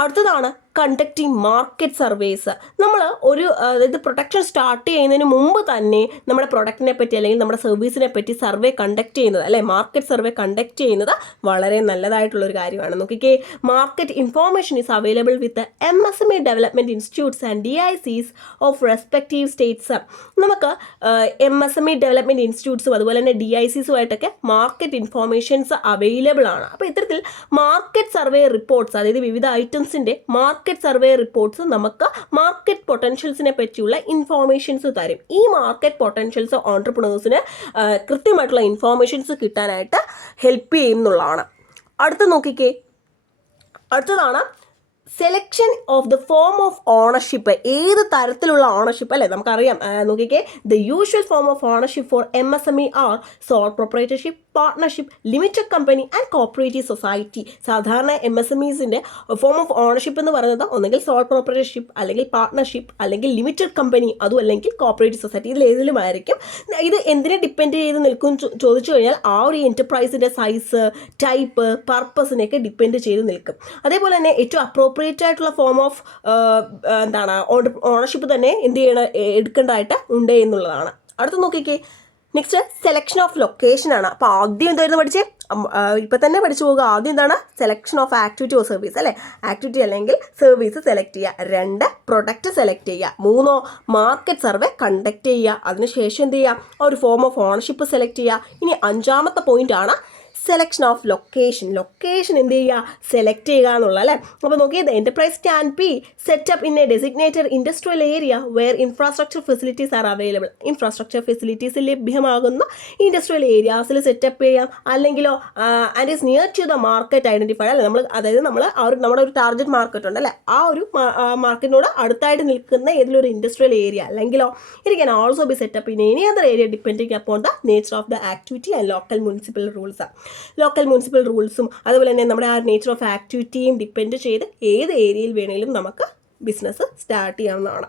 അടുത്തതാണ് കണ്ടക്ടിങ് മാർക്കറ്റ് സർവേസ്. നമ്മൾ ഒരു അതായത് പ്രൊഡക്ഷൻ സ്റ്റാർട്ട് ചെയ്യുന്നതിന് മുമ്പ് തന്നെ നമ്മുടെ പ്രൊഡക്റ്റിനെ പറ്റി അല്ലെങ്കിൽ നമ്മുടെ സർവീസിനെ പറ്റി സർവേ കണ്ടക്ട് ചെയ്യുന്നത് അല്ലെ, മാർക്കറ്റ് സർവേ കണ്ടക്ട് ചെയ്യുന്നത് വളരെ നല്ലതായിട്ടുള്ളൊരു കാര്യമാണ്. നോക്കിക്കേ, market information is available with MSME development institutes and DICs of respective States. നമുക്ക് MSME ഡെവലപ്മെൻറ്റ് ഇൻസ്റ്റിറ്റ്യൂട്ട്സും അതുപോലെ തന്നെ DICസുമായിട്ടൊക്കെ മാർക്കറ്റ് ഇൻഫോർമേഷൻസ് അവൈലബിൾ ആണ്. അപ്പോൾ ഇത്തരത്തിൽ മാർക്കറ്റ് സർവേ റിപ്പോർട്ട്സ്, അതായത് വിവിധ ഐറ്റംസിൻ്റെ മാർക്കറ്റ് സർവേ റിപ്പോർട്ട്സ് നമുക്ക് മാർക്കറ്റ് പൊട്ടൻഷ്യൽസിനെ പറ്റിയുള്ള ഇൻഫോർമേഷൻസ് തരും. ഈ മാർക്കറ്റ് പൊട്ടൻഷ്യൽസ് ഓൺട്രപ്രണേഴ്സിന് കൃത്യമായിട്ടുള്ള ഇൻഫോർമേഷൻസ് കിട്ടാനായിട്ട് ഹെൽപ്പ് ചെയ്യുന്നുള്ളതാണ്. അടുത്ത നോക്കിക്കേ, അടുത്തതാണ് selection of the form of ownership. ഏത് തരത്തിലുള്ള ഓണർഷിപ്പ് അല്ലേ, നമുക്കറിയാം. നോക്കിക്കേ, the usual form of ownership for MSME are sole proprietorship, partnership, limited company and cooperative society. സാധാരണ MSMEസിൻ്റെ ഫോം ഓഫ് ഓണർഷിപ്പ് എന്ന് പറയുന്നത് ഒന്നെങ്കിൽ സോൾ പ്രൊപ്പറേറ്റർഷിപ്പ് അല്ലെങ്കിൽ പാർട്ട്ണർഷിപ്പ് അല്ലെങ്കിൽ ലിമിറ്റഡ് കമ്പനി, അതും അല്ലെങ്കിൽ കോപ്പറേറ്റീവ് സൊസൈറ്റി. ഇതിലേതിലുമായിരിക്കും. ഇത് എന്തിനെ ഡിപ്പെൻഡ് ചെയ്ത് നിൽക്കും ചോദിച്ചു കഴിഞ്ഞാൽ ആ ഒരു എൻ്റർപ്രൈസിൻ്റെ സൈസ്, ടൈപ്പ്, പർപ്പസിനെയൊക്കെ ഡിപ്പെൻഡ് ചെയ്ത് നിൽക്കും. അതേപോലെ തന്നെ ഏറ്റവും അപ്രോപ്രിയേറ്റ് ആയിട്ടുള്ള ഫോം ഓഫ് ഓണർഷിപ്പ് തന്നെ എന്ത് ചെയ്യണം, എടുക്കേണ്ടതായിട്ട് ഉണ്ട് എന്നുള്ളതാണ്. അടുത്ത് നോക്കിക്കേ, നെക്സ്റ്റ് സെലക്ഷൻ ഓഫ് ലൊക്കേഷൻ ആണ്. അപ്പോൾ ആദ്യം എന്തായിരുന്നു പഠിച്ചേ, ഇപ്പം തന്നെ പഠിച്ചു പോകുക. ആദ്യം എന്താണ്, selection of activity or service അല്ലേ, ആക്ടിവിറ്റി അല്ലെങ്കിൽ സർവീസ് സെലക്ട് ചെയ്യുക. 2 പ്രൊഡക്റ്റ് സെലക്ട് ചെയ്യുക. 3 മാർക്കറ്റ് സർവേ കണ്ടക്ട് ചെയ്യുക. അതിനുശേഷം എന്ത് ചെയ്യുക, ഒരു ഫോം ഓഫ് ഓണർഷിപ്പ് സെലക്ട് ചെയ്യുക. ഇനി 5ാമത്തെ പോയിന്റ് ആണ് സെലക്ഷൻ ഓഫ് ലൊക്കേഷൻ. ലൊക്കേഷൻ എന്ത് ചെയ്യുക, സെലക്ട് ചെയ്യുക എന്നുള്ള അല്ലേ. അപ്പോൾ നോക്കിയത്, enterprise can be set up in a designated industrial area where infrastructure facilities are available. Infrastructure facilities ലഭ്യമാകുന്ന ഇൻഡസ്ട്രിയൽ ഏരിയാസിൽ സെറ്റപ്പ് ചെയ്യാം. അല്ലെങ്കിലോ and is near to the market identified അല്ലേ, നമ്മൾ അതായത് നമ്മൾ നമ്മുടെ ഒരു ടാർഗറ്റ് മാർക്കറ്റ് ഉണ്ട് അല്ലേ, ആ ഒരു മാർക്കറ്റിനോട് അടുത്തായിട്ട് നിൽക്കുന്ന ഏതെങ്കിലും ഒരു ഇൻഡസ്ട്രിയൽ ഏരിയ. അല്ലെങ്കിലോ it can also be set up in any other area depending upon the nature of the activity and local municipal rules. Local municipal റൂൾസും അതുപോലെ തന്നെ നമ്മുടെ ആ നേച്ചർ ഓഫ് ആക്ടിവിറ്റിയും ഡിപ്പെൻഡ് ചെയ്ത് ഏത് ഏരിയയിൽ വേണമെങ്കിലും നമുക്ക് ബിസിനസ് സ്റ്റാർട്ട് ചെയ്യാവുന്നതാണ്.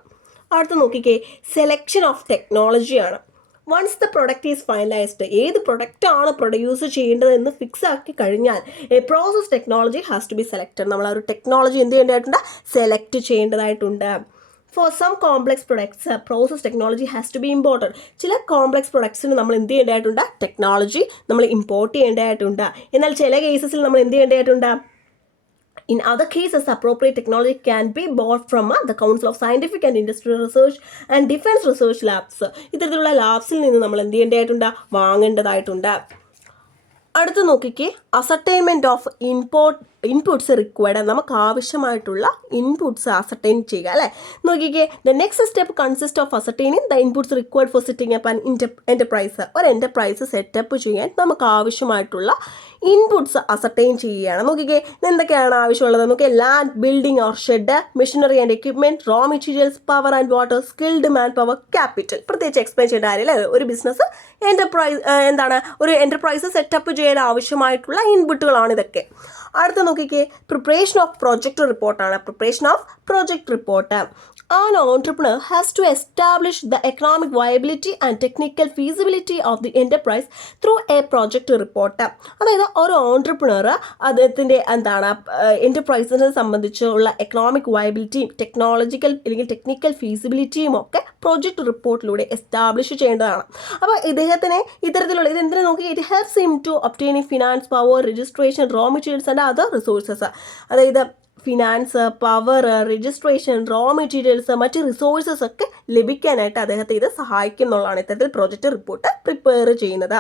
അടുത്ത് നോക്കിക്കേ, സെലക്ഷൻ ഓഫ് ടെക്നോളജിയാണ്. Once the product is finalised, ഏത് പ്രൊഡക്റ്റാണ് പ്രൊഡ്യൂസ് ചെയ്യേണ്ടതെന്ന് ഫിക്സ് ആക്കി കഴിഞ്ഞാൽ a process technology has to be selected. നമ്മൾ ആ ഒരു ടെക്നോളജി എന്ത് ചെയ്യേണ്ടതായിട്ടുണ്ട്, സെലക്ട് ചെയ്യേണ്ടതായിട്ടുണ്ട്. For some complex products process technology has to be important. ചില കോംപ്ലക്സ് പ്രൊഡക്ട്സിന് നമ്മൾ എന്ത് ചെയ്യേണ്ടതായിട്ടുണ്ട്, ടെക്നോളജി നമ്മൾ ഇമ്പോർട്ട് ചെയ്യേണ്ടതായിട്ടുണ്ട്. എന്നാൽ ചില കേസസിൽ നമ്മൾ എന്ത് ചെയ്യേണ്ടതായിട്ടുണ്ട്, in other cases appropriate technology can be bought from the Council of Scientific and Industrial Research and Defense Research Labs. ഇത്തരത്തിലുള്ള ലാബ്സിൽ നിന്ന് നമ്മൾ എന്ത് ചെയ്യേണ്ടതായിട്ടുണ്ട്, വാങ്ങേണ്ടതായിട്ടുണ്ട്. അടുത്ത് നോക്കിക്കേ, അസർട്ടൈൻമെൻറ്റ് ഓഫ് ഇൻപുട്സ് റിക്വയർഡ്, നമുക്ക് ആവശ്യമായിട്ടുള്ള ഇൻപുട്സ് അസർട്ടൈൻ ചെയ്യുക അല്ലേ. നോക്കിക്കേ, the next step consist of ascertaining the inputs required for setting up an enterprise. ഒരു എൻ്റർപ്രൈസ് സെറ്റപ്പ് ചെയ്യാൻ നമുക്ക് ആവശ്യമായിട്ടുള്ള ഇൻപുട്സ് അസർട്ടൈൻ ചെയ്യുകയാണ്. നോക്കിക്കേ, എന്തൊക്കെയാണ് ആവശ്യമുള്ളത് നോക്കിയാൽ, land, building or shed, machinery and equipment, raw materials, power and water, skilled man power, capital. പ്രത്യേകിച്ച് എക്സ്പ്ലെയിൻ ചെയ്യേണ്ട കാര്യമില്ല. ഒരു ബിസിനസ് ഒരു എൻ്റർപ്രൈസ് സെറ്റപ്പ് ചെയ്യാൻ ആവശ്യമായിട്ടുള്ള ഇൻപുട്ടുകളാണ് ഇതൊക്കെ. അടുത്ത നോക്കിക്കേ, പ്രിപ്പറേഷൻ ഓഫ് പ്രോജക്റ്റ് റിപ്പോർട്ടാണ്. Preparation of project report. An entrepreneur has to establish the economic viability and technical feasibility of the enterprise through a project report. അതായത് ഒരു ഓൺട്രപ്രണർ അദ്ദേഹത്തിൻ്റെ എൻ്റർപ്രൈസിനെ സംബന്ധിച്ചുള്ള എക്കണോമിക് വയബിലിറ്റിയും ടെക്നിക്കൽ ഫീസിബിലിറ്റിയും ഒക്കെ പ്രോജക്റ്റ് റിപ്പോർട്ടിലൂടെ എസ്റ്റാബ്ലിഷ് ചെയ്യേണ്ടതാണ്. അപ്പോൾ ഇദ്ദേഹത്തിന് ഇത്തരത്തിലുള്ള ഇതെന്തിനു നോക്കി, it helps him to obtaining finance, power, registration, raw materials and other resources. അതായത് finance, power, registration, raw materials, മറ്റ് റിസോഴ്സസ് ഒക്കെ ലഭിക്കാനായിട്ട് അദ്ദേഹത്തെ ഇത് സഹായിക്കും എന്നുള്ളതാണ് ഇത്തരത്തിൽ പ്രോജക്റ്റ് റിപ്പോർട്ട് പ്രിപ്പയർ ചെയ്യുന്നത്.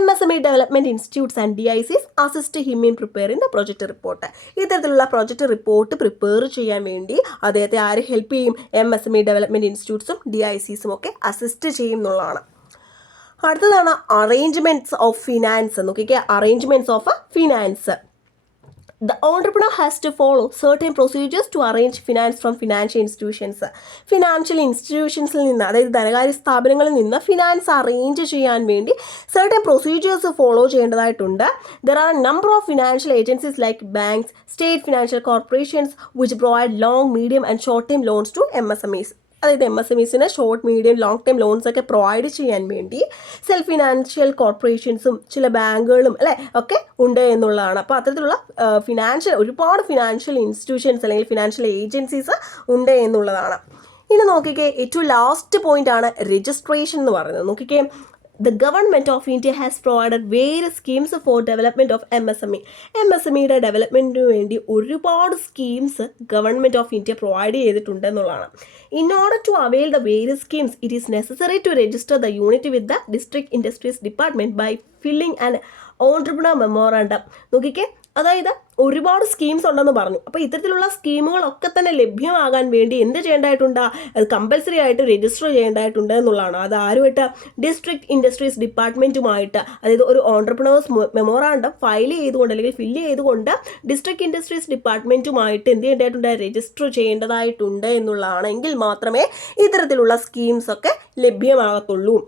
MSME development institutes and DICs assist him in preparing the project report. ഇത്തരത്തിലുള്ള പ്രോജക്റ്റ് റിപ്പോർട്ട് പ്രിപ്പയർ ചെയ്യാൻ വേണ്ടി അദ്ദേഹത്തെ ആര് ഹെൽപ്പ് ചെയ്യും? MSME ഡെവലപ്മെൻറ്റ് ഇൻസ്റ്റിറ്റ്യൂട്ട്സും DICസും ഒക്കെ അസിസ്റ്റ് ചെയ്യും എന്നുള്ളതാണ്. അടുത്തതാണ് അറേഞ്ച്മെൻറ്റ്സ് ഓഫ് ഫിനാൻസ്. നോക്കിക്കേ, arrangements of finance. The entrepreneur has to follow certain procedures to arrange finance from financial institutions. Financial ഇൻസ്റ്റിറ്റ്യൂഷൻസിൽ നിന്ന്, അതായത് ധനകാര്യ സ്ഥാപനങ്ങളിൽ നിന്ന് ഫിനാൻസ് അറേഞ്ച് ചെയ്യാൻ വേണ്ടി certain procedures ഫോളോ ചെയ്യേണ്ടതായിട്ടുണ്ട്. There are a number of financial agencies like banks, state financial corporations which provide long, medium and short-term loans to MSMEs. അതായത് MSMEസിന് short, medium, long time loans ഒക്കെ provide ചെയ്യാൻ വേണ്ടി self financial കോർപ്പറേഷൻസും ചില ബാങ്കുകളും ഒക്കെ ഉണ്ട് എന്നുള്ളതാണ്. അപ്പോൾ അത്തരത്തിലുള്ള ഒരുപാട് ഫിനാൻഷ്യൽ ഇൻസ്റ്റിറ്റ്യൂഷൻസ് അല്ലെങ്കിൽ ഫിനാൻഷ്യൽ ഏജൻസീസ് ഉണ്ട് എന്നുള്ളതാണ്. ഇനി നോക്കിക്കേ, ഏറ്റവും ലാസ്റ്റ് പോയിന്റ് ആണ് രജിസ്ട്രേഷൻ എന്ന് പറയുന്നത്. നോക്കിക്കേ, The government of India has provided various schemes for development of MSME. MSMEയുടെ ഡെവലപ്മെൻറ്റിന് വേണ്ടി ഒരുപാട് schemes government of India provide ചെയ്തിട്ടുണ്ട് എന്നുള്ളതാണ്. In order to avail the various schemes, it is necessary to register the unit with the District Industries Department by filling an entrepreneur memorandum. നോക്കിക്കേ, അതായത് ഒരുപാട് schemes ഉണ്ടെന്ന് പറഞ്ഞു. അപ്പോൾ ഇത്തരത്തിലുള്ള സ്കീമുകളൊക്കെ തന്നെ ലഭ്യമാകാൻ വേണ്ടി എന്ത് ചെയ്യേണ്ടതായിട്ടുണ്ട്? അത് കമ്പൽസറി ആയിട്ട് രജിസ്റ്റർ ചെയ്യേണ്ടതായിട്ടുണ്ട് എന്നുള്ളതാണ്. അത് ആരുമായിട്ട്? ഡിസ്ട്രിക്ട് ഇൻഡസ്ട്രീസ് ഡിപ്പാർട്ട്മെൻറ്റുമായിട്ട്. അതായത് ഒരു ഓൺട്രപ്രണേഴ്സ് മെമ്മോറാണ്ടം ഫയൽ ചെയ്തുകൊണ്ട് അല്ലെങ്കിൽ ഫില്ല് ചെയ്തുകൊണ്ട് ഡിസ്ട്രിക്ട് ഇൻഡസ്ട്രീസ് ഡിപ്പാർട്ട്മെൻറ്റുമായിട്ട് എന്ത് ചെയ്യേണ്ടതായിട്ടുണ്ട്? രജിസ്റ്റർ ചെയ്യേണ്ടതായിട്ടുണ്ട് എന്നുള്ളതാണ്. എങ്കിൽ മാത്രമേ ഇത്തരത്തിലുള്ള സ്കീംസ് ഒക്കെ ലഭ്യമാകത്തുള്ളൂ.